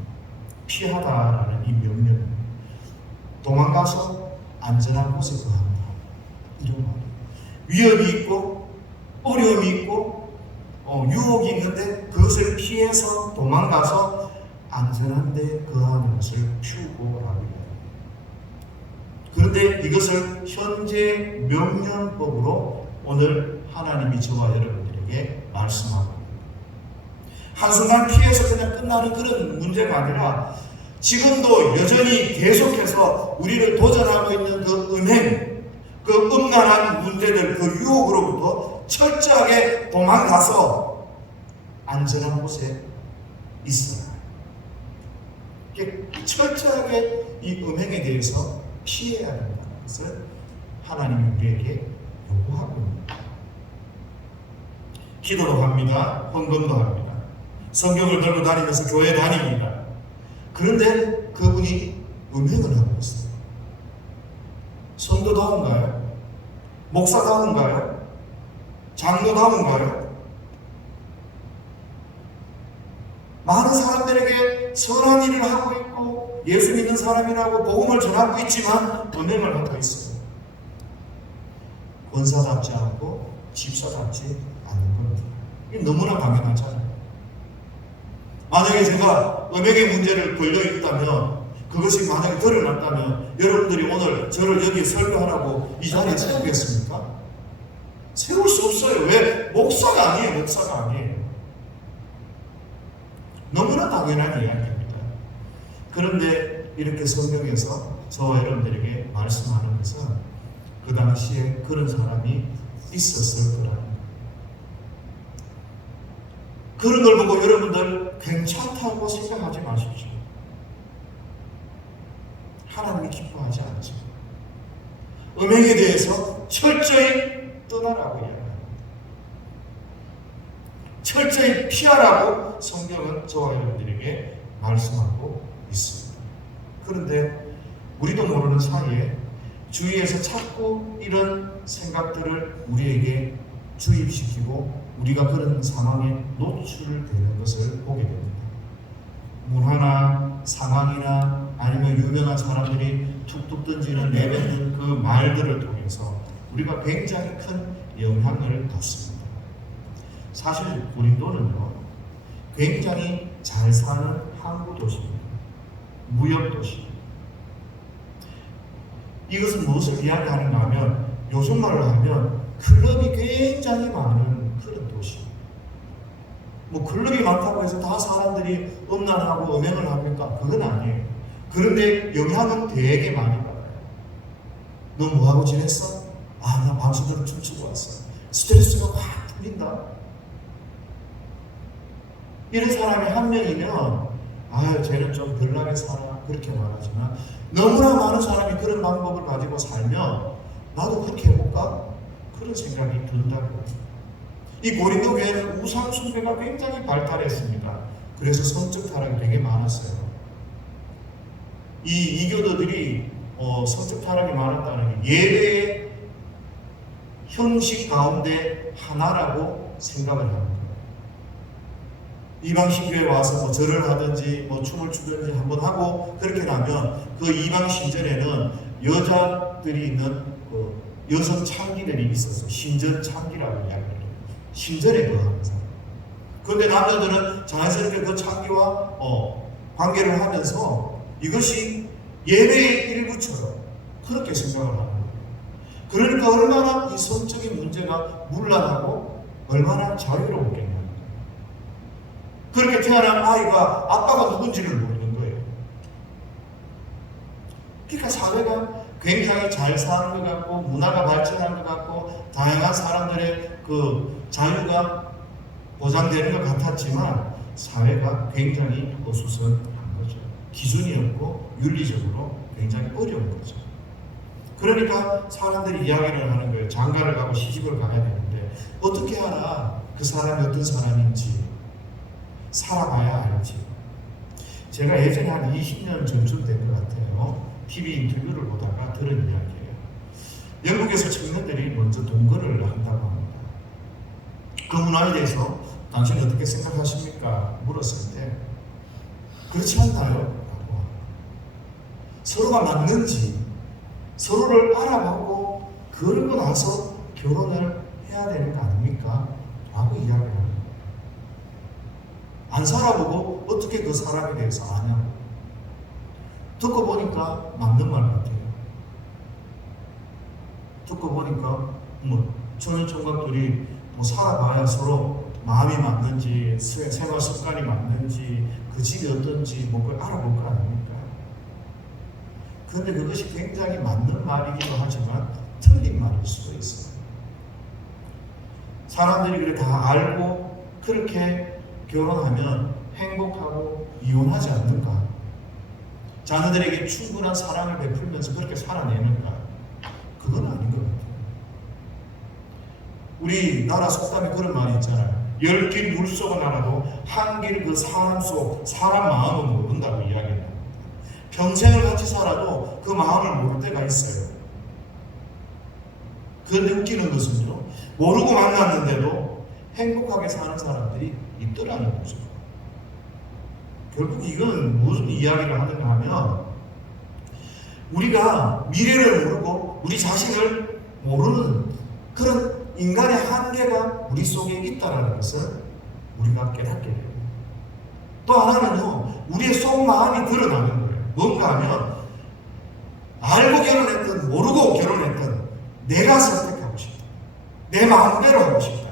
피하다라는 이 명령은 도망가서 안전한 곳에 거한다, 이런 말이에요. 위험이 있고 어려움이 있고 유혹이 있는데 그것을 피해서 도망가서 안전한 데 거하는 것을 퓨고라고 해요. 그런데 이것을 현재 명령법으로 오늘 하나님이 저와 여러분들에게 말씀하고 있습니다. 한순간 피해서 그냥 끝나는 그런 문제가 아니라 지금도 여전히 계속해서 우리를 도전하고 있는 그 음행, 그 음란한 문제들, 그 유혹으로부터 철저하게 도망가서 안전한 곳에 있어라. 철저하게 이 음행에 대해서 피해야 된다는 것을 하나님이 우리에게 요구하고 있습니다. 기도도 합니다. 헌금도 합니다. 성경을 들고 다니면서 교회 다닙니다. 그런데 그분이 음행을 하고 있어요. 성도다운가요? 목사다운가요? 장로다운가요? 많은 사람들에게 선한 일을 하고 있고 예수 믿는 사람이라고 복음을 전하고 있지만 음행을 하고 있어요. 권사답지 않고 집사답지 않은 겁니다. 이게 너무나 당연하잖아요. 만약에 제가 음행의 문제를 걸려 있다면, 그것이 만약에 드러났다면 여러분들이 오늘 저를 여기 설교하라고 이 자리에 세우겠습니까? 세울 수 없어요. 왜? 목사가 아니에요. 목사가 아니에요. 너무나 당연한 이야기입니다. 그런데 이렇게 성경에서 저와 여러분들에게 말씀하는 것은 그 당시에 그런 사람이 있었을 거라는 거예요. 그런 걸 보고 여러분들 괜찮다고 생각하지 마십시오. 하나님이 기뻐하지 않죠. 음행에 대해서 철저히 떠나라고 이야기합니다. 철저히 피하라고 성경은 저와 여러분들에게 말씀하고 있습니다. 그런데 우리도 모르는 사이에 주위에서 자꾸 이런 생각들을 우리에게 주입시키고 우리가 그런 상황에 노출되는 것을 보게 됩니다. 문화나 상황이나 아니면 유명한 사람들이 툭툭 던지는 내뱉는 그 말들을 통해서 우리가 굉장히 큰 영향을 받습니다. 사실 고린도는요, 굉장히 잘 사는 항구 도시입니다. 무역 도시. 이것은 무엇을 이야기하는가 하면 요즘 말로 하면 클럽이 굉장히 많은 그런 도시. 뭐 클럽이 많다고 해서 다 사람들이 음란하고 음행을 합니까? 그건 아니에요. 그런데 영향은 되게 많이 받아요. 너 뭐하고 지냈어? 아, 나 방송대로 춤추고 왔어. 스트레스가 확 풀린다. 이런 사람이 한 명이면 아유 쟤는 좀 별나게 살아 그렇게 말하지만 너무나 많은 사람이 그런 방법을 가지고 살면 나도 그렇게 해볼까? 그런 생각이 든다고. 이 고린도 교회는 우상 숭배가 굉장히 발달했습니다. 그래서 성적 타락이 되게 많았어요. 이 이교도들이 성적 타락이 많았다는 게 예배의 형식 가운데 하나라고 생각을 합니다. 이방 신교에 와서 뭐 절을 하든지 뭐 춤을 추든지 한번 하고 그렇게 나면 그 이방 신전에는 여자들이 있는 그 여성 창기들이 있었어요. 신전 창기라고 이야기해요. 신전에 거하면서. 그런데 남자들은 자연스럽게 그 창기와 관계를 하면서 이것이 예배의 일부처럼 그렇게 생각을 하는 거예요. 그러니까 얼마나 이 성적인 문제가 문란하고 얼마나 자유로웠겠냐. 그렇게 태어난 아이가 아빠가 누군지를 모르는 거예요. 그러니까 사회가 굉장히 잘 사는 것 같고 문화가 발전한 것 같고 다양한 사람들의 그 자유가 보장되는 것 같았지만 사회가 굉장히 어수선한 거죠. 기준이 없고 윤리적으로 굉장히 어려운 거죠. 그러니까 사람들이 이야기를 하는 거예요. 장가를 가고 시집을 가야 되는데 어떻게 알아? 그 사람이 어떤 사람인지 살아봐야 알지. 제가 예전에 한 20년 전쯤 된 것 같아요. TV 인터뷰를 보다가 들은 이야기예요. 영국에서 청년들이 먼저 동거를 한다고 합니다. 그 문화에 대해서 당신 어떻게 생각하십니까? 물었을 때 그렇지 않나요? 서로가 맞는지 서로를 알아보고 그러고 나서 결혼을 해야 되는 거 아닙니까? 라고 이야기를 합니다. 안 살아보고 어떻게 그 사람에 대해서 아냐고. 듣고 보니까 맞는 말 같아요. 듣고 보니까 뭐 청년 총각들이 뭐 살아봐야 서로 마음이 맞는지 생활 습관이 맞는지 그 집이 어떤지 뭐 그걸 알아볼 거 아닙니까? 그런데 그것이 굉장히 맞는 말이기도 하지만 틀린 말일 수도 있어요. 사람들이 그래 다 알고 그렇게 결혼하면 행복하고 이혼하지 않는가? 자녀들에게 충분한 사랑을 베풀면서 그렇게 살아내는가? 그건 아닌 것 같아요. 우리나라 속담에 그런 말이 있잖아요. 10길 물속은 알아도 한 길 그 사람 속 사람 마음은 모른다고 이야기합니다. 평생을 같이 살아도 그 마음을 모를 때가 있어요. 그런데 웃기는 것은요, 모르고 만났는데도 행복하게 사는 사람들이 있더라는 거죠. 결국 이건 무슨 이야기를 하는가 하면 우리가 미래를 모르고 우리 자신을 모르는 그런 인간의 한계가 우리 속에 있다는 것을 우리가 깨닫게 돼요. 또 하나는요, 우리의 속마음이 드러나는 거예요. 뭔가 하면 알고 결혼했든 모르고 결혼했든 내가 선택하고 싶다. 내 마음대로 하고 싶다.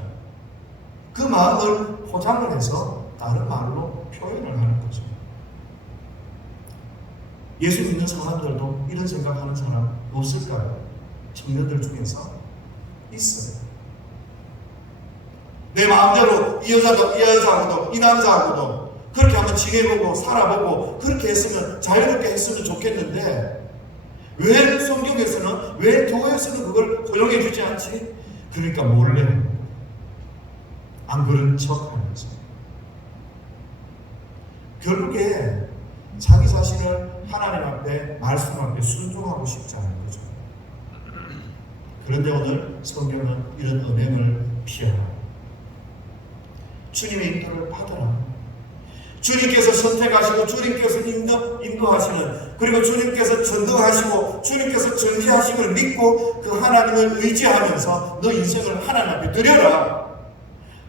그 마음을 포장을 해서 다른 말로 표현을 하는 거죠. 예수 믿는 사람들도 이런 생각하는 사람 없을까요? 청년들 중에서 있어요. 내 마음대로 이 여자하고도 이 남자하고도 그렇게 한번 지내보고 살아보고 그렇게 했으면 자유롭게 했으면 좋겠는데 왜 성경에서는 왜 교회에서는 그걸 허용해 주지 않지? 그러니까 몰래 안 그런 척하면서 결국에 자기 자신을 하나님 앞에 말씀 앞에 순종하고 싶지 않은 거죠. 그런데 오늘 성경은 이런 음행을 피하라. 주님의 인도를 받아라. 주님께서 선택하시고 주님께서 인도하시는, 그리고 주님께서 전도하시고 주님께서 전지하심을 믿고 그 하나님을 의지하면서 너 인생을 하나님 앞에 드려라.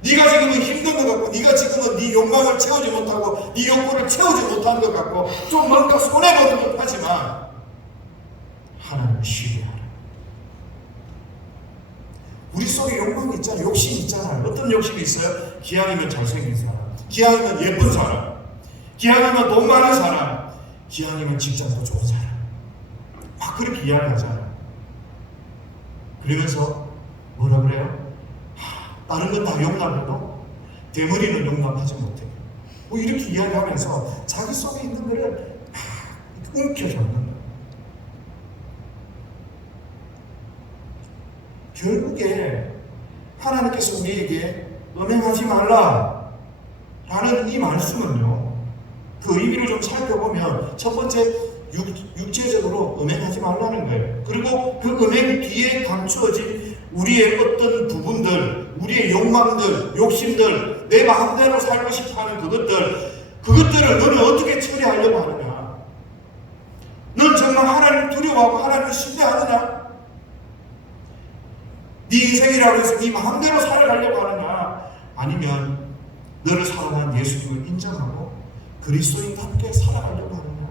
네가 지금은 힘든 것 같고, 네가 지금은 네 욕망을 채우지 못하고 네 욕구를 채우지 못하는 것 같고 좀 뭔가 손해보는 것 같지만 하나님을 신뢰하라. 우리 속에 욕망이 있잖아요. 욕심이 있잖아요. 어떤 욕심이 있어요? 기왕이면 잘생긴 사람, 기왕이면 예쁜 사람, 기왕이면 돈 많은 사람, 기왕이면 직장도 좋은 사람, 막 그렇게 이야기하잖아요. 그러면서 뭐라 그래요? 다른 건 다 용납해도 대머리는 용납하지 못해. 뭐 이렇게 이야기하면서 자기 속에 있는 거를 움켜잡는 거예요. 결국에 하나님께서 우리에게 음행하지 말라 라는 이 말씀은요, 그 의미를 좀 살펴보면 첫 번째 육체적으로 음행하지 말라는 거예요. 그리고 그 음행 뒤에 감추어진 우리의 어떤 부분들, 우리의 욕망들, 욕심들, 내 마음대로 살고 싶어하는 그것들을 너는 어떻게 처리하려고 하느냐? 넌 정말 하나님을 두려워하고 하나님을 신뢰하느냐? 네 인생이라고 해서 네 마음대로 살아가려고 하느냐? 아니면 너를 사랑한 예수님을 인정하고 그리스도인답게 살아가려고 하느냐?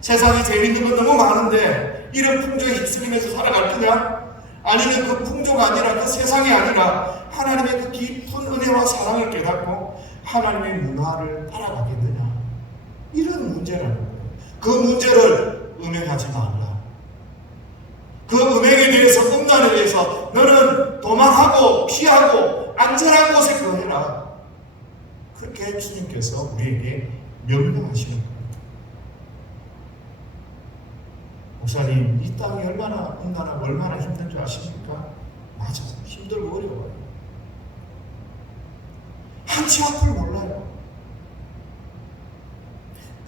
세상에 재밌는 건 너무 많은데 이런 풍조에 휩쓸리면서 살아갈 거냐? 아니면 그 풍조가 아니라, 그 세상이 아니라 하나님의 그 깊은 은혜와 사랑을 깨닫고 하나님의 문화를 따라가겠느냐? 이런 문제라는 거예요. 그 문제를 음행하지 말라. 그 음행에 대해서, 음란에 대해서 너는 도망하고 피하고 안전한 곳에 거해라. 그렇게 주님께서 우리에게 명령하시는 거예요. 목사님, 이 땅이 얼마나 음란하고 얼마나 힘든 줄 아십니까? 맞아, 힘들고 어려워요. 한치 앞을 몰라요.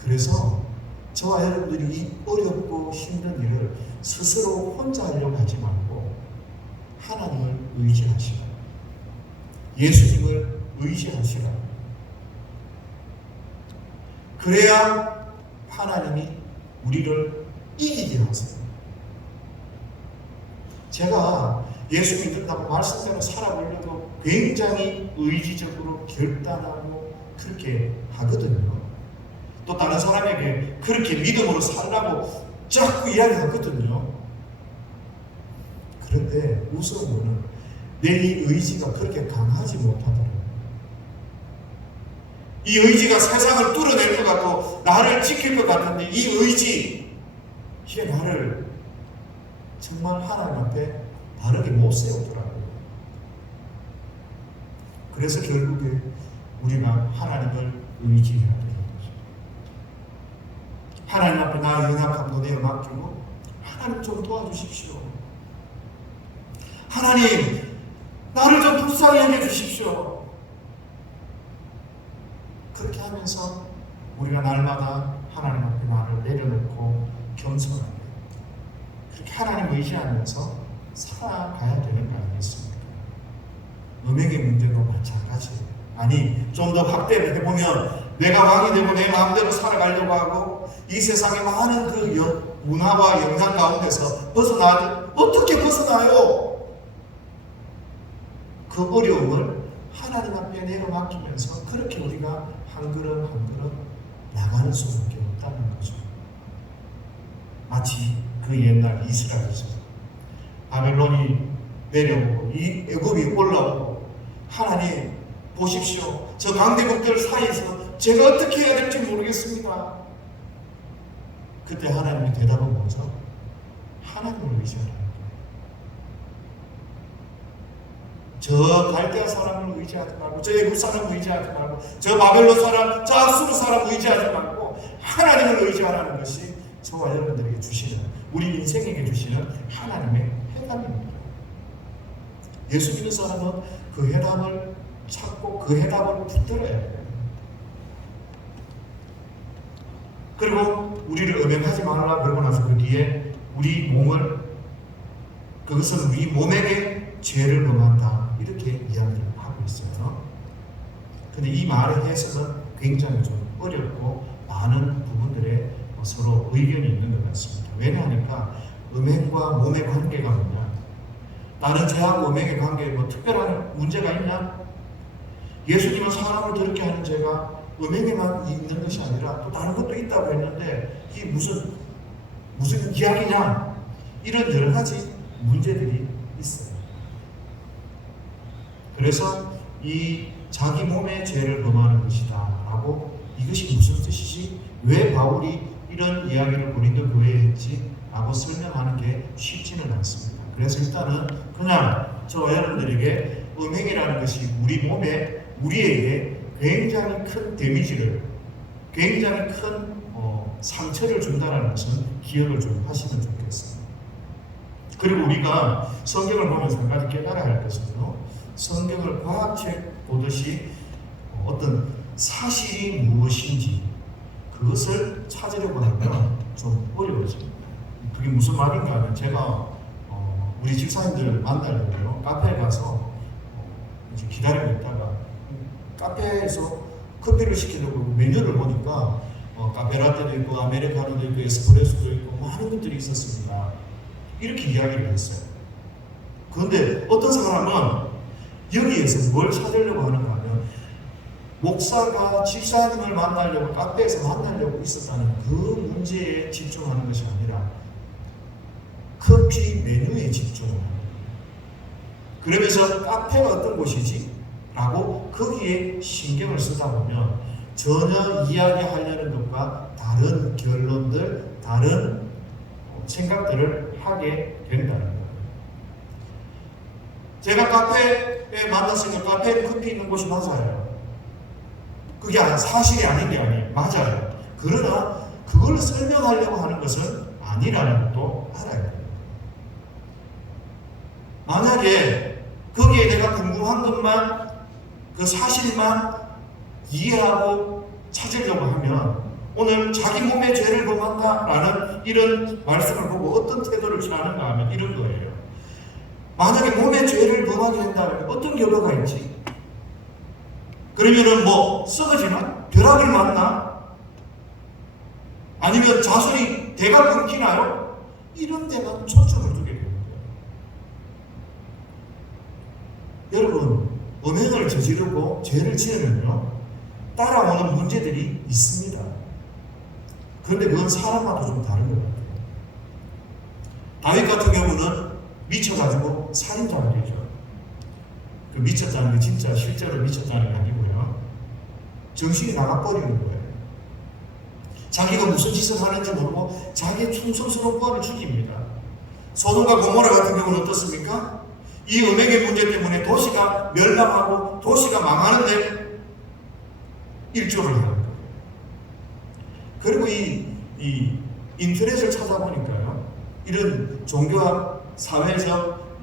그래서 저와 여러분들이 이 어렵고 힘든 일을 스스로 혼자 하려고 하지 말고 하나님을 의지하시라. 예수님을 의지하시라. 그래야 하나님이 우리를 이기게 하세요. 제가 예수 믿는다고 말씀대로 살아보려고 굉장히 의지적으로 결단하고 그렇게 하거든요. 또 다른 사람에게 그렇게 믿음으로 살라고 자꾸 이야기하거든요. 그런데 무서운 거는 내 이 의지가 그렇게 강하지 못하더라고요. 이 의지가 세상을 뚫어낼 것 같고 나를 지킬 것 같은데 이 의지, 이게 나를 정말 하나님 앞에 바르게 못 세우더라고요. 그래서 결국에 우리가 하나님을 의지해야 되는 거죠. 하나님 앞에 나의 연약함도 내어 맡기고 하나님 좀 도와주십시오. 하나님, 나를 좀 불쌍히 여겨주십시오. 그렇게 하면서 우리가 날마다 하나님 앞에 나를 내려놓고 겸손하게 그렇게 하나님 의지하면서 살아가야 되는 거 아니겠습니까? 음행의 문제도 마찬가지예요. 아니, 좀 더 확대를 해보면 내가 왕이 되고 내 마음대로 살아가려고 하고 이 세상의 많은 그 문화와 영향 가운데서 어떻게 벗어나요? 그 어려움을 하나님 앞에 내어 맡기면서 그렇게 우리가 한 걸음 한 걸음 나가는 수밖에 없다는 거죠. 마치 그 옛날 이스라엘에서 바벨론이 내려오고 이 애굽이 올라오고 하나님 보십시오. 저 강대국들 사이에서 제가 어떻게 해야 될지 모르겠습니다. 그때 하나님의 대답은 뭐죠? 하나님을 의지하라는 거예요. 저 갈대아 사람을 의지하지 말고 저 애굽 사람을 의지하지 말고 저 바벨론 사람, 저 아수르 사람 의지하지 말고 하나님을 의지하라는 것이 저와 여러분들에게 주시는, 우리 인생에게 주시는 하나님의 해답입니다. 예수 믿는 사람은 그 해답을 찾고 그 해답을 붙들어야 돼요. 그리고 우리를 음행하지 말라 그러고 나서 그 뒤에 우리 몸을, 그것은 우리 몸에게 죄를 범한다, 이렇게 이야기를 하고 있어요. 근데 이 말의 해석은 굉장히 좀 어렵고 많은 부분들에 서로 의견이 있는 것 같습니다. 왜냐하니까 음행과 몸의 관계가 뭐냐? 다른 죄하고 음행의 관계에 뭐 특별한 문제가 있냐? 예수님은 사람을 더럽게 하는 죄가 음행에만 있는 것이 아니라 또 다른 것도 있다고 했는데 이게 무슨 이야기냐? 이런 여러 가지 문제들이 있어요. 그래서 이 자기 몸의 죄를 범하는 것이다 라고, 이것이 무슨 뜻이지? 왜 바울이 이런 이야기를 고린도 교회에 했지? 라고 설명하는 게 쉽지는 않습니다. 그래서 일단은 그냥 저 여러분들에게 음행이라는 것이 우리 몸에, 우리에게 굉장히 큰 데미지를, 굉장히 큰 상처를 준다는 것은 기억을 좀 하시면 좋겠습니다. 그리고 우리가 성경을 보면서 한 가지 깨달아야 할 것은요, 성경을 과학책 보듯이 어떤 사실이 무엇인지 그것을 찾으려고 하면 좀 어려워집니다. 그게 무슨 말인가 하면, 제가 우리 집사님들 만나려고요 카페에 가서 이제 기다리고 있다가 카페에서 커피를 시키려고 메뉴를 보니까 카페라떼도 있고 아메리카노도 있고 에스프레소도 있고 많은 것들이 있었습니다. 이렇게 이야기를 했어요. 그런데 어떤 사람은 여기에서 뭘 찾으려고 하는가 하면, 목사가 집사님을 만나려고 카페에서 만나려고 있었다는 그 문제에 집중하는 것이 아니라 커피 메뉴에 집중을 하는 거예요. 그러면서 카페가 어떤 곳이지? 라고 거기에 신경을 쓰다 보면 전혀 이야기하려는 것과 다른 결론들, 다른 생각들을 하게 된다는 거예요. 제가 카페에 만났으니까 카페에 커피 있는 곳이 맞아요. 그게 사실이 아닌 게 아니에요. 맞아요. 그러나 그걸 설명하려고 하는 것은 아니라는 것도 알아야 돼요. 만약에 거기에 내가 궁금한 것만, 그 사실만 이해하고 찾으려고 하면 오늘 자기 몸의 죄를 범한다라는 이런 말씀을 보고 어떤 태도를 취하는가 하면 이런 거예요. 만약에 몸의 죄를 범하게 된다면 어떤 결과가 있지? 그러면은 뭐 썩어지나? 벼락을 맞나? 아니면 자손이 대가 끊기나요? 이런 데만 초점을 두게 됩니다. 여러분, 음행을 저지르고 죄를 지으면요 따라오는 문제들이 있습니다. 그런데 그건 사람마다 좀 다른 것 같아요. 다윗 같은 경우는 미쳐가지고 살인자가 되죠. 그 미쳤다는 게 진짜 실제로 미쳤다는 게 아니고요, 정신이 나가버리는 거예요. 자기가 무슨 짓을 하는지 모르고 자기의 충성스러운 부하를 죽입니다. 소돔과 고모라 같은 경우는 어떻습니까? 이 음행의 문제 때문에 도시가 멸망하고 도시가 망하는데 일조를 하는 거예요. 그리고 이 인터넷을 찾아보니까요, 이런 종교학, 사회적,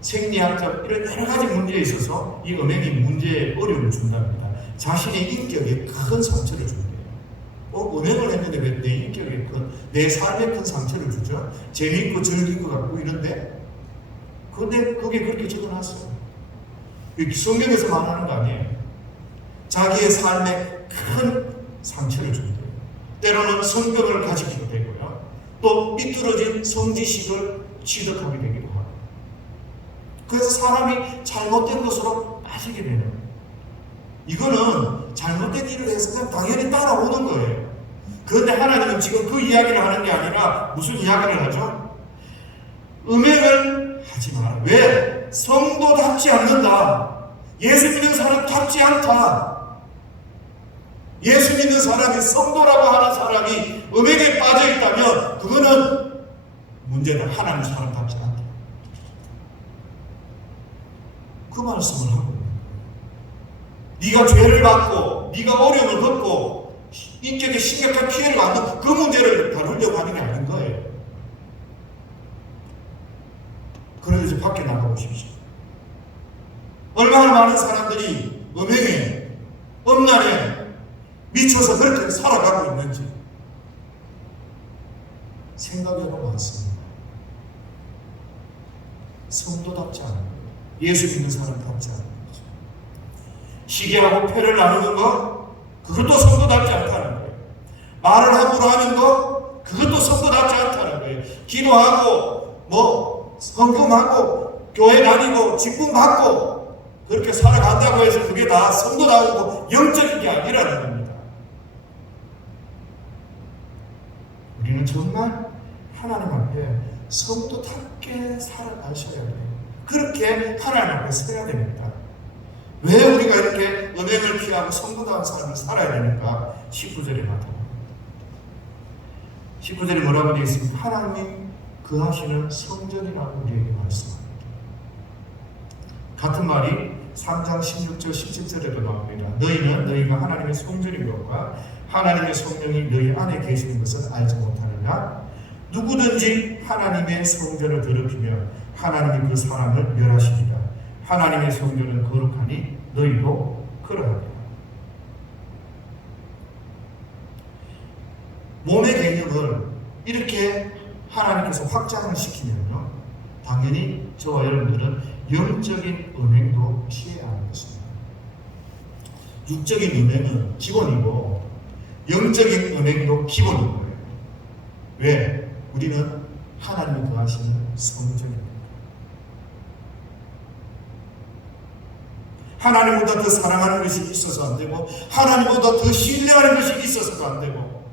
생리학적 이런 여러 가지 문제에 있어서 이 음행이 문제에 어려움을 준답니다. 자신의 인격에 큰 상처를 준대요. 음행을 했는데 왜 내 인격에 내 삶에 큰 상처를 주죠? 재미있고 즐긴 것 같고 이런데, 근데 그게 그렇게 적어놨어요. 성경에서 말하는 거 아니에요. 자기의 삶에 큰 상처를 준대요. 때로는 성경을 가지기도 되고요, 또 삐뚤어진 성지식을 취득하게 되기도 하고, 그래서 사람이 잘못된 것으로 빠지게 되는 거예요. 이거는 잘못된 일을 해서 당연히 따라오는 거예요. 그런데 하나님은 지금 그 이야기를 하는 게 아니라 무슨 이야기를 하죠? 음행을 하지 마라. 왜? 성도답지 않는다. 예수 믿는 사람답지 않다. 예수 믿는 사람이, 성도라고 하는 사람이 음행에 빠져 있다면 그거는 문제다. 하나님 사람답지 않다. 그 말씀을 하고, 네가 죄를 받고 네가 어려움을 겪고 인격에 심각한 피해를 받는 그 문제를 다루려고 하는 게 아닌 거예요. 그래서 이제 밖에 나가보십시오. 얼마나 많은 사람들이 음행에, 음란에 미쳐서 그렇게 살아가고 있는지 생각해보면 많습니다. 성도답지 않은 거예요. 예수 믿는 사람답지 않은 거죠. 시기하고 표를 나누는 거, 그것도 성도답지 않다는 거예요. 말을 함부로 하는 거, 그것도 성도답지 않다는 거예요. 기도하고 헌금하고 교회 다니고 직분 받고 그렇게 살아간다고 해서 그게 다 성도다우고 영적인 게 아니라는 겁니다. 우리는 정말 하나님 앞에 성도답게 살아가셔야 돼요. 그렇게 하나님 앞에 서야 됩니다. 왜 우리가 이렇게 은행을 피하고 성도다운 삶을 살아야 되는가? 19절에 나타납니다. 19절에 뭐라고 되어 있습니까? 하나님이 거하시는 성전이라고 우리에게 말씀합니다. 같은 말이 3장 16절 17절에도 나옵니다. 너희는 너희가 하나님의 성전인 것과 하나님의 성령이 너희 안에 계시는 것을 알지 못하느냐? 누구든지 하나님의 성전을 더럽히면 하나님이 그 사람을 멸하시리라. 하나님의 성전은 거룩하니 너희도 그러하리라. 몸의 개념을 이렇게 하나님께서 확장을 시키면요, 당연히 저와 여러분들은 영적인 은행도 취해야 하는 것입니다. 육적인 은행은 기본이고 영적인 은행도 기본인 거예요. 왜? 우리는 하나님이 거하시는 성전입니다. 하나님보다 더 사랑하는 것이 있어서 안 되고 하나님보다 더 신뢰하는 것이 있어서도 안 되고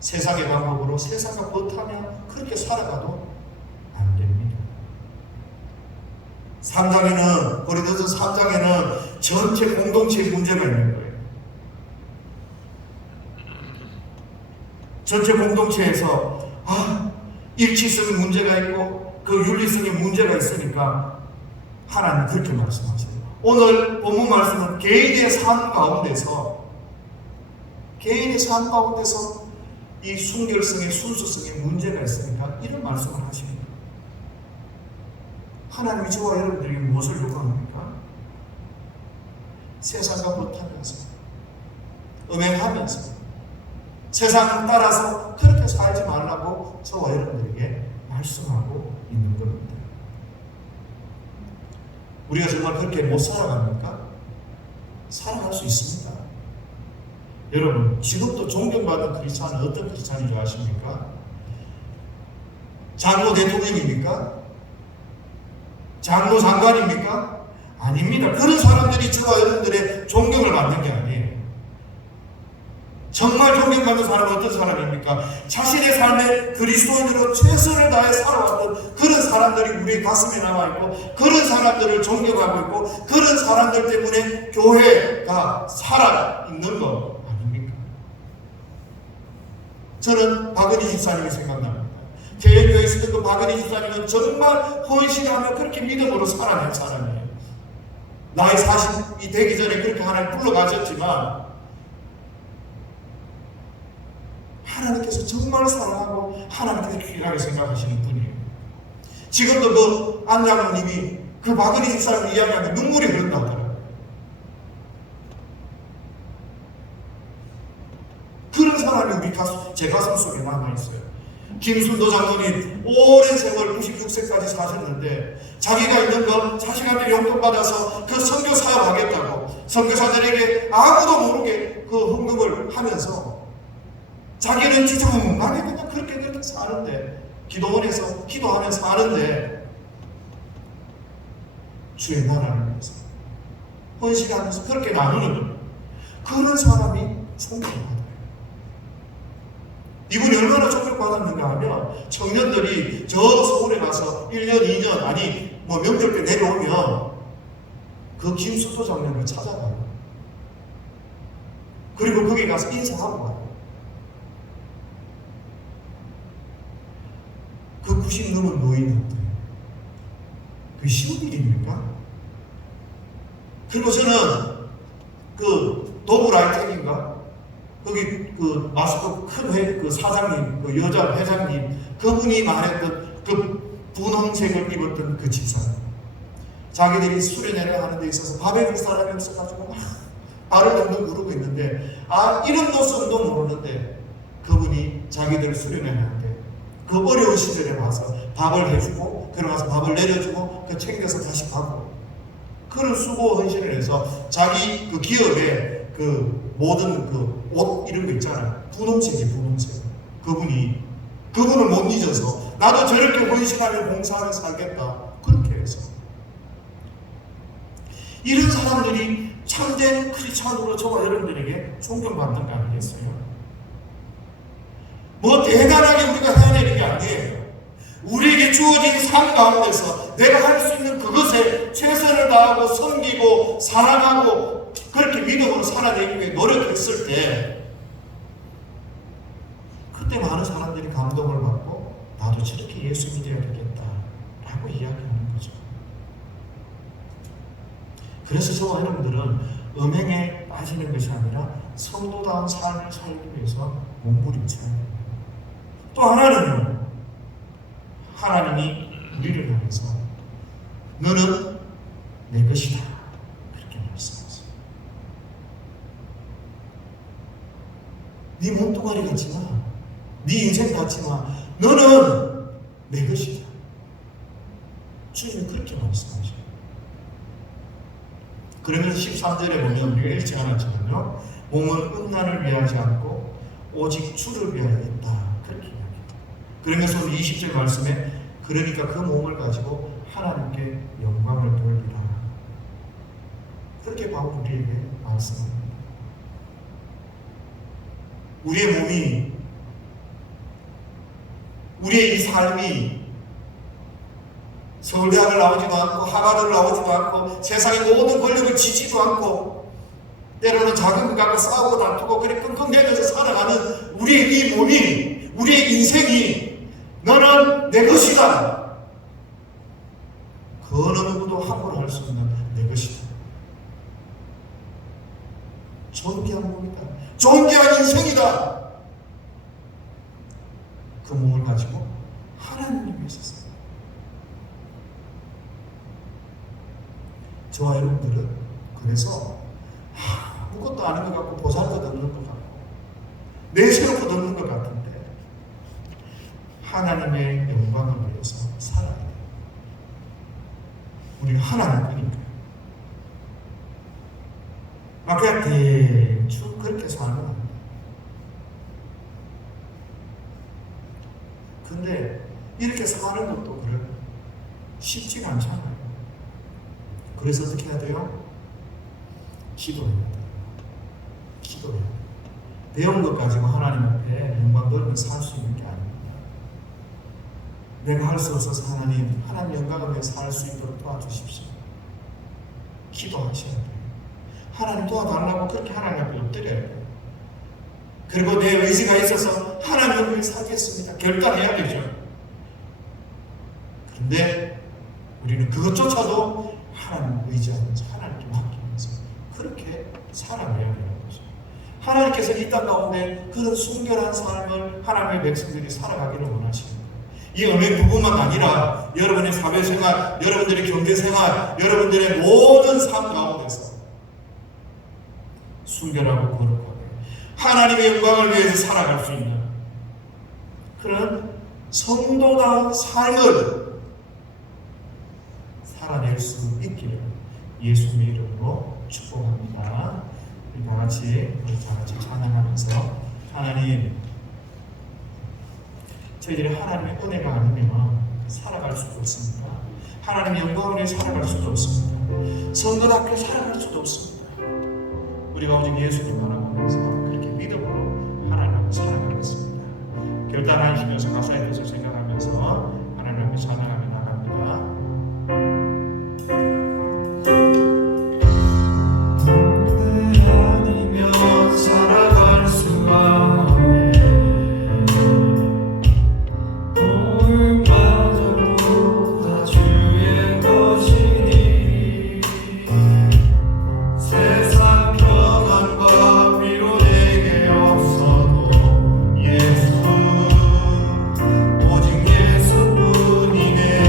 세상의 방법으로 세상과 버타며 그렇게 살아가도 안 됩니다. 3장에는 고린도서 3장에는 전체 공동체의 문제가 있는 거예요. 전체 공동체에서 일치성의 문제가 있고 그 윤리성의 문제가 있으니까 하나님 그렇게 말씀하세요. 오늘 본문 말씀은 개인의 삶 가운데서 이 순결성의 순수성의 문제가 있으니까 이런 말씀을 하십니다. 하나님이 저와 여러분들에게 무엇을 요구합니까? 세상과 버타면서 음행하면서 세상을 따라서 그렇게 살지 말라고 저와 여러분들에게 말씀하고 있는 겁니다. 우리가 정말 그렇게 못 살아갑니까? 살아갈 수 있습니다. 여러분, 지금도 존경받는 크리스찬은 어떤 크리스찬인 줄 아십니까? 장로 대통령입니까? 장로 장관입니까? 아닙니다. 그런 사람들이 저와 여러분들의 존경을 받는 게 아니에요. 정말 존경받는 사람은 어떤 사람입니까? 자신의 삶에 그리스도인으로 최선을 다해 살아왔던 그런 사람들이 우리 가슴에 남아있고 그런 사람들을 존경하고 있고 그런 사람들 때문에 교회가 살아있는 거 아닙니까? 저는 박은희 집사님이 생각납니다. 개혁교회에 있었던 그 박은희 집사님은 정말 헌신하며 그렇게 믿음으로 살아낸 사람이에요. 나이 40이 되기 전에 그렇게 하나님 불러가셨지만 하나님께서 정말 사랑하고 하나님께서 귀하게 생각하시는 분이에요. 지금도 그 안장로님이 그 박은희 집사님을 이야기하면 눈물이 흐른다고 하더라고요. 그런 사람이 우리 제 가슴 속에 남아있어요. 김순도 장로님 오랜 세월 96세까지 사셨는데 자기가 있는 거 자식한테 용돈 받아서 그 선교 사역하겠다고 선교사들에게 아무도 모르게 그 헌금을 하면서 자기는 지저분하게 그냥 그렇게 사는데 기도원에서 기도하면서 사는데 주의 나라를 위해서 헌신하면서 그렇게 나누는 그런 사람이 존경받아요. 이분이 얼마나 존경받았는가 하면 청년들이 저 서울에 가서 1년 2년 아니 명절 때 내려오면 그 김수도 장면을 찾아가요. 그리고 거기 가서 인사하고 가요. 그 90 넘은 노인한테 그게 쉬운 일입니까? 그리고 저는 그 도브라이텍인가 거기 그 마스크 큰 그 사장님 그 여자 회장님 그분이 말했던 그 분홍색을 입었던 그 집사님 자기들이 수련회를 하는 데 있어서 밥에 줄 사람이 없어가지고 막 발을 덩덩 구르고 있는데 이런 모습도 모르는데 그분이 자기들 수련회 하는데 그 어려운 시절에 와서 밥을 해주고 들어가서 밥을 내려주고 그 챙겨서 다시 가고 그런 수고 헌신을 해서 자기 그 기업에 그 모든 그 옷 이런 거 있잖아요. 분홍색 그분을 못 잊어서 나도 저렇게 헌신하며 봉사하며 살겠다 그렇게 해서 이런 사람들이 참된 크리스찬으로 저와 여러분들에게 존경받는 거 아니겠어요? 뭐 대단하게 우리가 해야 되는 게 아니에요. 우리에게 주어진 삶 가운데서 내가 할 수 있는 그것에 최선을 다하고 섬기고 사랑하고 그렇게 믿음으로 살아내기 위해 노력했을 때 그때 많은 사람들이 감동을 받고 나도 저렇게 예수 믿어야 되겠다 라고 이야기하는 거죠. 그래서 저와 여러분들은 음행에 빠지는 것이 아니라 성도다운 삶을 살기 위해서 몸부림쳐야 됩니다. 또 하나는요, 하나님이 우리를 향해서 너는 내 것이다 그렇게 말씀하세요. 네 몸뚱아리 같지만 네 인생 같지만 너는 내 것이다. 주님이 그렇게 말씀하셔요. 그러면서 13절에 보면 우리가 읽지 않았지만요, 몸은 음란을 위하지 않고 오직 주를 위하여 있다 그렇게 이야기해요. 그러면서 20절 말씀에 그러니까 그 몸을 가지고 하나님께 영광을 돌리라 그렇게 바로 우리에게 말씀합니다. 우리의 몸이, 우리의 이 삶이 서울대학을 나오지도 않고 하버드를 나오지도 않고 세상의 모든 권력을 지지도 않고 때로는 작은 것 갖고 싸우고 다투고 그래 끙끙대면서 살아가는 우리의 이 몸이, 우리의 인생이 너는 내 것이다. 그 어느 누구도 함부로 할 수 없는 내 것이다. 존귀한 몸이다. 존귀한 인생이다. 그 몸을 가지고 하나님을 위해서 살아요. 저와 여러분들은 그래서 아무것도 아닌 것 같고 보잘것없는 것 같고 내세우고 없는 것 같은데 하나님의 영광을 위해서 살아야 돼요. 우리는 하나님이니까요. 그냥 대충 그렇게 살면 안 돼요. 근데 이렇게 사는 것도 그래 쉽지가 않잖아요. 그래서 어떻게 해야 돼요? 기도해야 돼요. 기도해야 돼요. 배운 것 가지고 하나님 앞에 영광 돌며 살 수 있는 게 아닙니다. 내가 할 수 없어서 하나님 영광을 위해 살 수 있도록 도와주십시오. 기도하셔야 돼요. 하나님 도와달라고 그렇게 하나님 앞에 엎드려야 돼요. 그리고 내 의지가 있어서 하나님을 위해 살겠습니다. 결단해야 되죠. 그런데 우리는 그것조차도 하나님 의지하면서 하나님께 맡기면서 그렇게 살아내야 되는 거죠. 하나님께서 이 땅 가운데 그런 순결한 삶을 하나님의 백성들이 살아가기를 원하시는 거예요. 이 은혜 부분만 아니라 여러분의 사회생활, 여러분들의 경제생활, 여러분들의 모든 삶 가운데서 순결하고 거룩하고 하나님의 영광을 위해서 살아갈 수 있는 그런 성도다운 삶을 살아낼 수 있기를 예수님의 이름으로 축복합니다. 우리 다 같이 찬양하면서 하나님, 저희들이 하나님의 은혜가 아니면 살아갈 수도 없습니다. 하나님의 영광을 위해 살아갈 수도 없습니다. 성도답게 살아갈 수도 없습니다. 우리가 오직 예수님 바라보면서 그렇게 믿음으로 하나님 앞에 살아가겠습니다. 결단하시면서 가사의 뜻을 생각하면서 하나님 앞에 찬양하며 나갑니다. 살아갈 수가 없네. 돌마저도 다 주의 것이니 세상 평안과 위로 내게 없어도 예수 오직 예수뿐이네.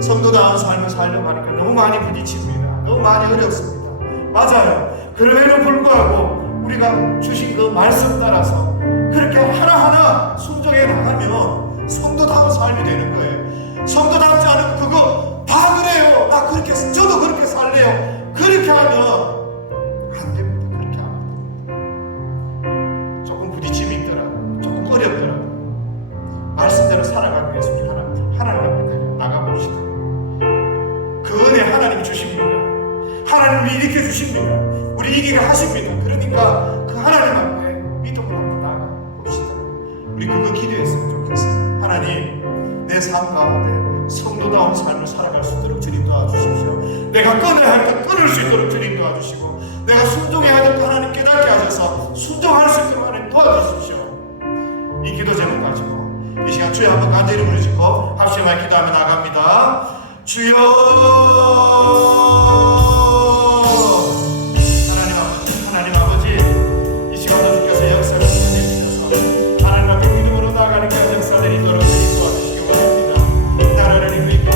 성도다운 삶을 살려고 하니까 너무 많이 부딪힙니다. 너무 많이 어렵습니다. 맞아요. 그럼에도 불구하고 우리가 주신 그 말씀 따라서 그렇게 하나하나 순종해 나가면 성도다운 삶이 되는 거예요. 성도답지 않으면 그거 다 그래요. 나 그렇게, 저도 그렇게 살래요. 그렇게 하면 안 됩니다. 그렇게 하면 조금 부딪힘이 있더라도, 조금 어렵더라도 말씀대로 살아가기 위해서 우리 하나님 앞에 나가봅시다. 그 은혜 하나님이 주십니다. 하나님이 일으켜 주십니다. 우리 일이게 하십니다. 그러니까 그 하나님 앞에 믿음으로 한번 나가봅시다. 우리 그거 기도했으면 좋겠어요. 하나님, 내 삶 가운데 성도다운 삶을 살아갈 수 있도록 주님 도와주십시오. 내가 끊어야 할 것 끊을 수 있도록 주님 도와주시고, 내가 순종해야 할 것 하나님 깨닫게 하셔서 순종할 수 있도록 하나님 도와주십시오. 이 기도 제목 가지고 이 시간 주여 한번 간절히 부르시고 합심하게 기도하며 나갑니다. 주여, 하나님 아버지, 이 시간도 주께서 역사를 해주셔서 하나님 앞에 믿음으로 나아가는 그 역사를 이도록 도와주시기 원합니다. 나라를 이끌고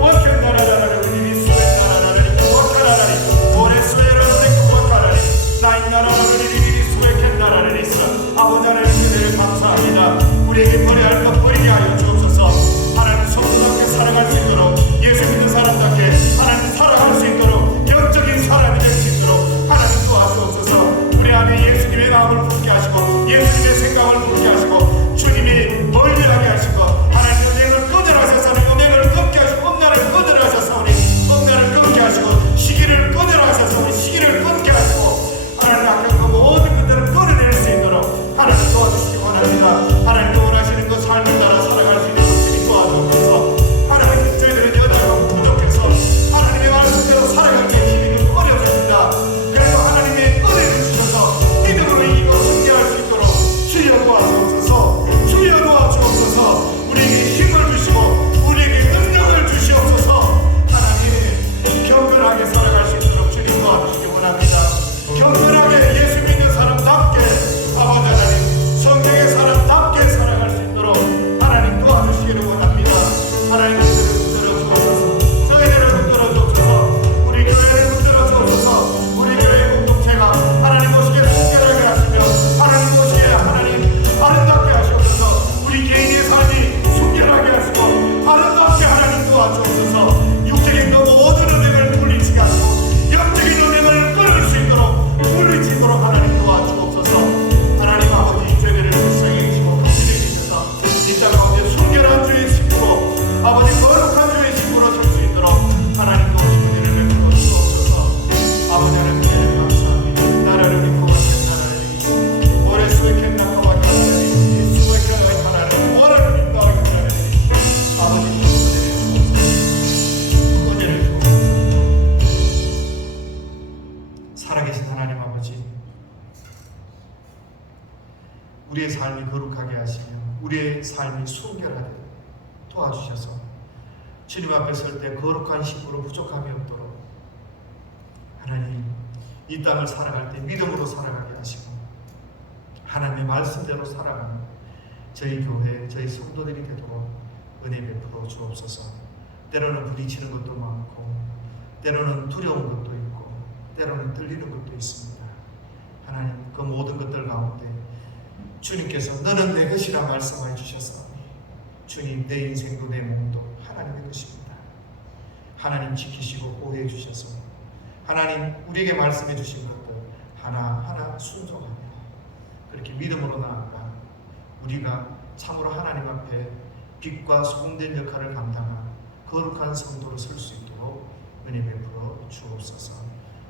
원캔나라라 우리 미수의 나라를 원카라라리 모래수에로 내고 원카라리 나인 나라를 이리 미수의 캔나라를 있어 아버지 하나님 그대를 감사합니다. 우리에게 버려야 할 것 버리게 하여 주옵소서. 하나님 성도답게 살아갈 수 있도록, 예수 믿는 사람답게 하나님 살아갈 수 있도록, 영적인 사람이 될 수 있도록 하나님 도와주옵소서. 우리 안에 예수님의 마음을 품게 하시고 예수님의 생각을 품게 하시고 주님이 멀리하게 하시고 하나님 은행을 끊으라 하셔서 은행을 끊게 하시고 음란을 끊으라 하셔서 우리 음란을 끊게 하시고 시기를 끊으라 하셔서 우리 시기를 끊게 하시고 하나님 아까 그 모든 것들을 끊어낼 수 있도록 하나님 도와주시기 원합니다. 하나님 원하시는 그 삶을 따라 살아갈 수 있도록 주님 도와주옵소서. 하나님 저희들은 여자가 부족해서 하나님의 말씀대로 살아가기 힘이 좀 어렵습니다. 그래도 하나님의 은혜를 주셔서 믿음으로 이기고 승리할 수 있도록 주여 도와주옵소서. 주여 도와주옵소서. 우리에게 힘을 주시고 우리에게 능력을 주시옵소서. 하나님 경건하게 살아갈 수 있도록 주님 도와주시기 원합니다. 경건하게 예수 믿는 사람답게 아버지 하나님 성경의 사람답게 살아갈 수 있도록 하나님 도와주시기를 원합니다. 하나님 저희들을 붙들어 주옵소서. 저희들을 붙들어 주옵소서. 우리 교회를 붙들어 주옵소서. 우리 교회 공동체가 하나님 보시기에 순결하게 하시며 하나님 보시기에 하나님 아름답게 하시옵소서. 우리 개인의 삶이 순결하게 하시고 아름답게 하나님 도와주옵소서. 육적인 그 모든 은행을 물리치게 하시고 영적인 은행을 끊을 수 있도록 물리치도록 하나님 도와주옵소서. 하나님 아버지 저희들을 불쌍히 여기시고 긍휼히 주셔서 이 땅 가운데 순결한 주의 식구로 아버지 거룩한 주의 식구로 설 수 있도록 하나님 도우시고 은혜를 베풀어 주옵소서. 아버지 하나님 은혜를 감사합니다. 나라를 믿고 가신 나라를 오래 수액한 낙하와 나라를 수액한 나라를 원하는 믿고 가신 나라를 아버지 은혜를 주옵소서. 살아계신 하나님 아버지, 우리의 삶이 거룩하게 하시며 우리의 삶이 순결하게 도와주셔서 주님 앞에 설 때 거룩한 힘으로 부족함이 없도록 하나님 이 땅을 살아갈 때 믿음으로 살아가게 하시고 하나님의 말씀대로 살아가는 저희 교회, 저희 성도들이 되도록 은혜 베풀어 주옵소서. 때로는 부딪히는 것도 많고 때로는 두려운 것도 있고 때로는 떨리는 것도 있습니다. 하나님 그 모든 것들 가운데 주님께서 너는 내 것이라 말씀해 주셨사오니 주님 내 인생도 내 몸도 하나님의 것입니다. 하나님 지키시고 보호해 주셔서 하나님 우리에게 말씀해 주신 것들 하나하나 순종하며 그렇게 믿음으로 나아가 우리가 참으로 하나님 앞에 빛과 소금된 역할을 감당한 거룩한 성도로 설 수 있도록 은혜 베풀어 주옵소서.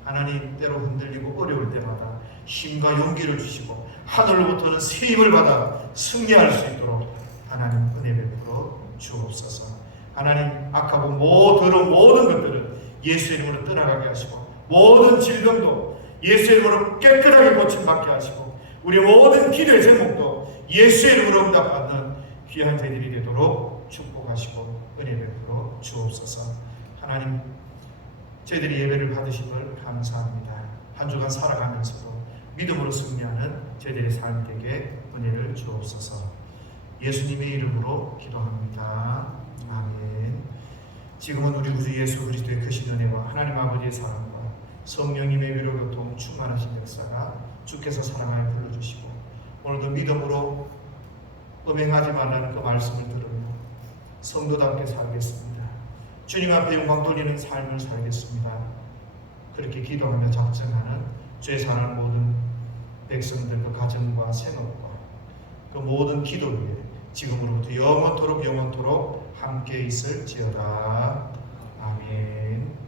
하나님 때로 흔들리고 어려울 때마다 힘과 용기를 주시고 하늘로부터는 새 힘을 받아 승리할 수 있도록 하나님 은혜 베풀어 주옵소서. 하나님 악하고 더러운 모든 것들은 예수의 이름으로 떠나가게 하시고 모든 질병도 예수의 이름으로 깨끗하게 고침받게 하시고 우리 모든 기도의 제목도 예수의 이름으로 응답받는 귀한 저희들이 되도록 축복하시고 은혜 베풀어 주옵소서. 하나님 저희들이 예배를 받으심을 감사합니다. 한 주간 살아가면서도 믿음으로 승리하는 저희들의 삶 되게 은혜를 주옵소서. 예수님의 이름으로 기도합니다. 아멘. 지금은 우리 구주 예수 그리스도의 크신 은혜와 하나님 아버지의 사랑과 성령님의 위로 교통 충만하신 역사가 주께서 사랑하여 불러주시고 오늘도 믿음으로 음행하지 말라는 그 말씀을 들으며 성도답게 살겠습니다. 주님 앞에 영광 돌리는 삶을 살겠습니다. 그렇게 기도하며 작정하는 죄 사는 모든 백성들 그 가정과 생업과 그 모든 기도 위에 지금으로부터 영원토록 함께 있을지어다. 아멘.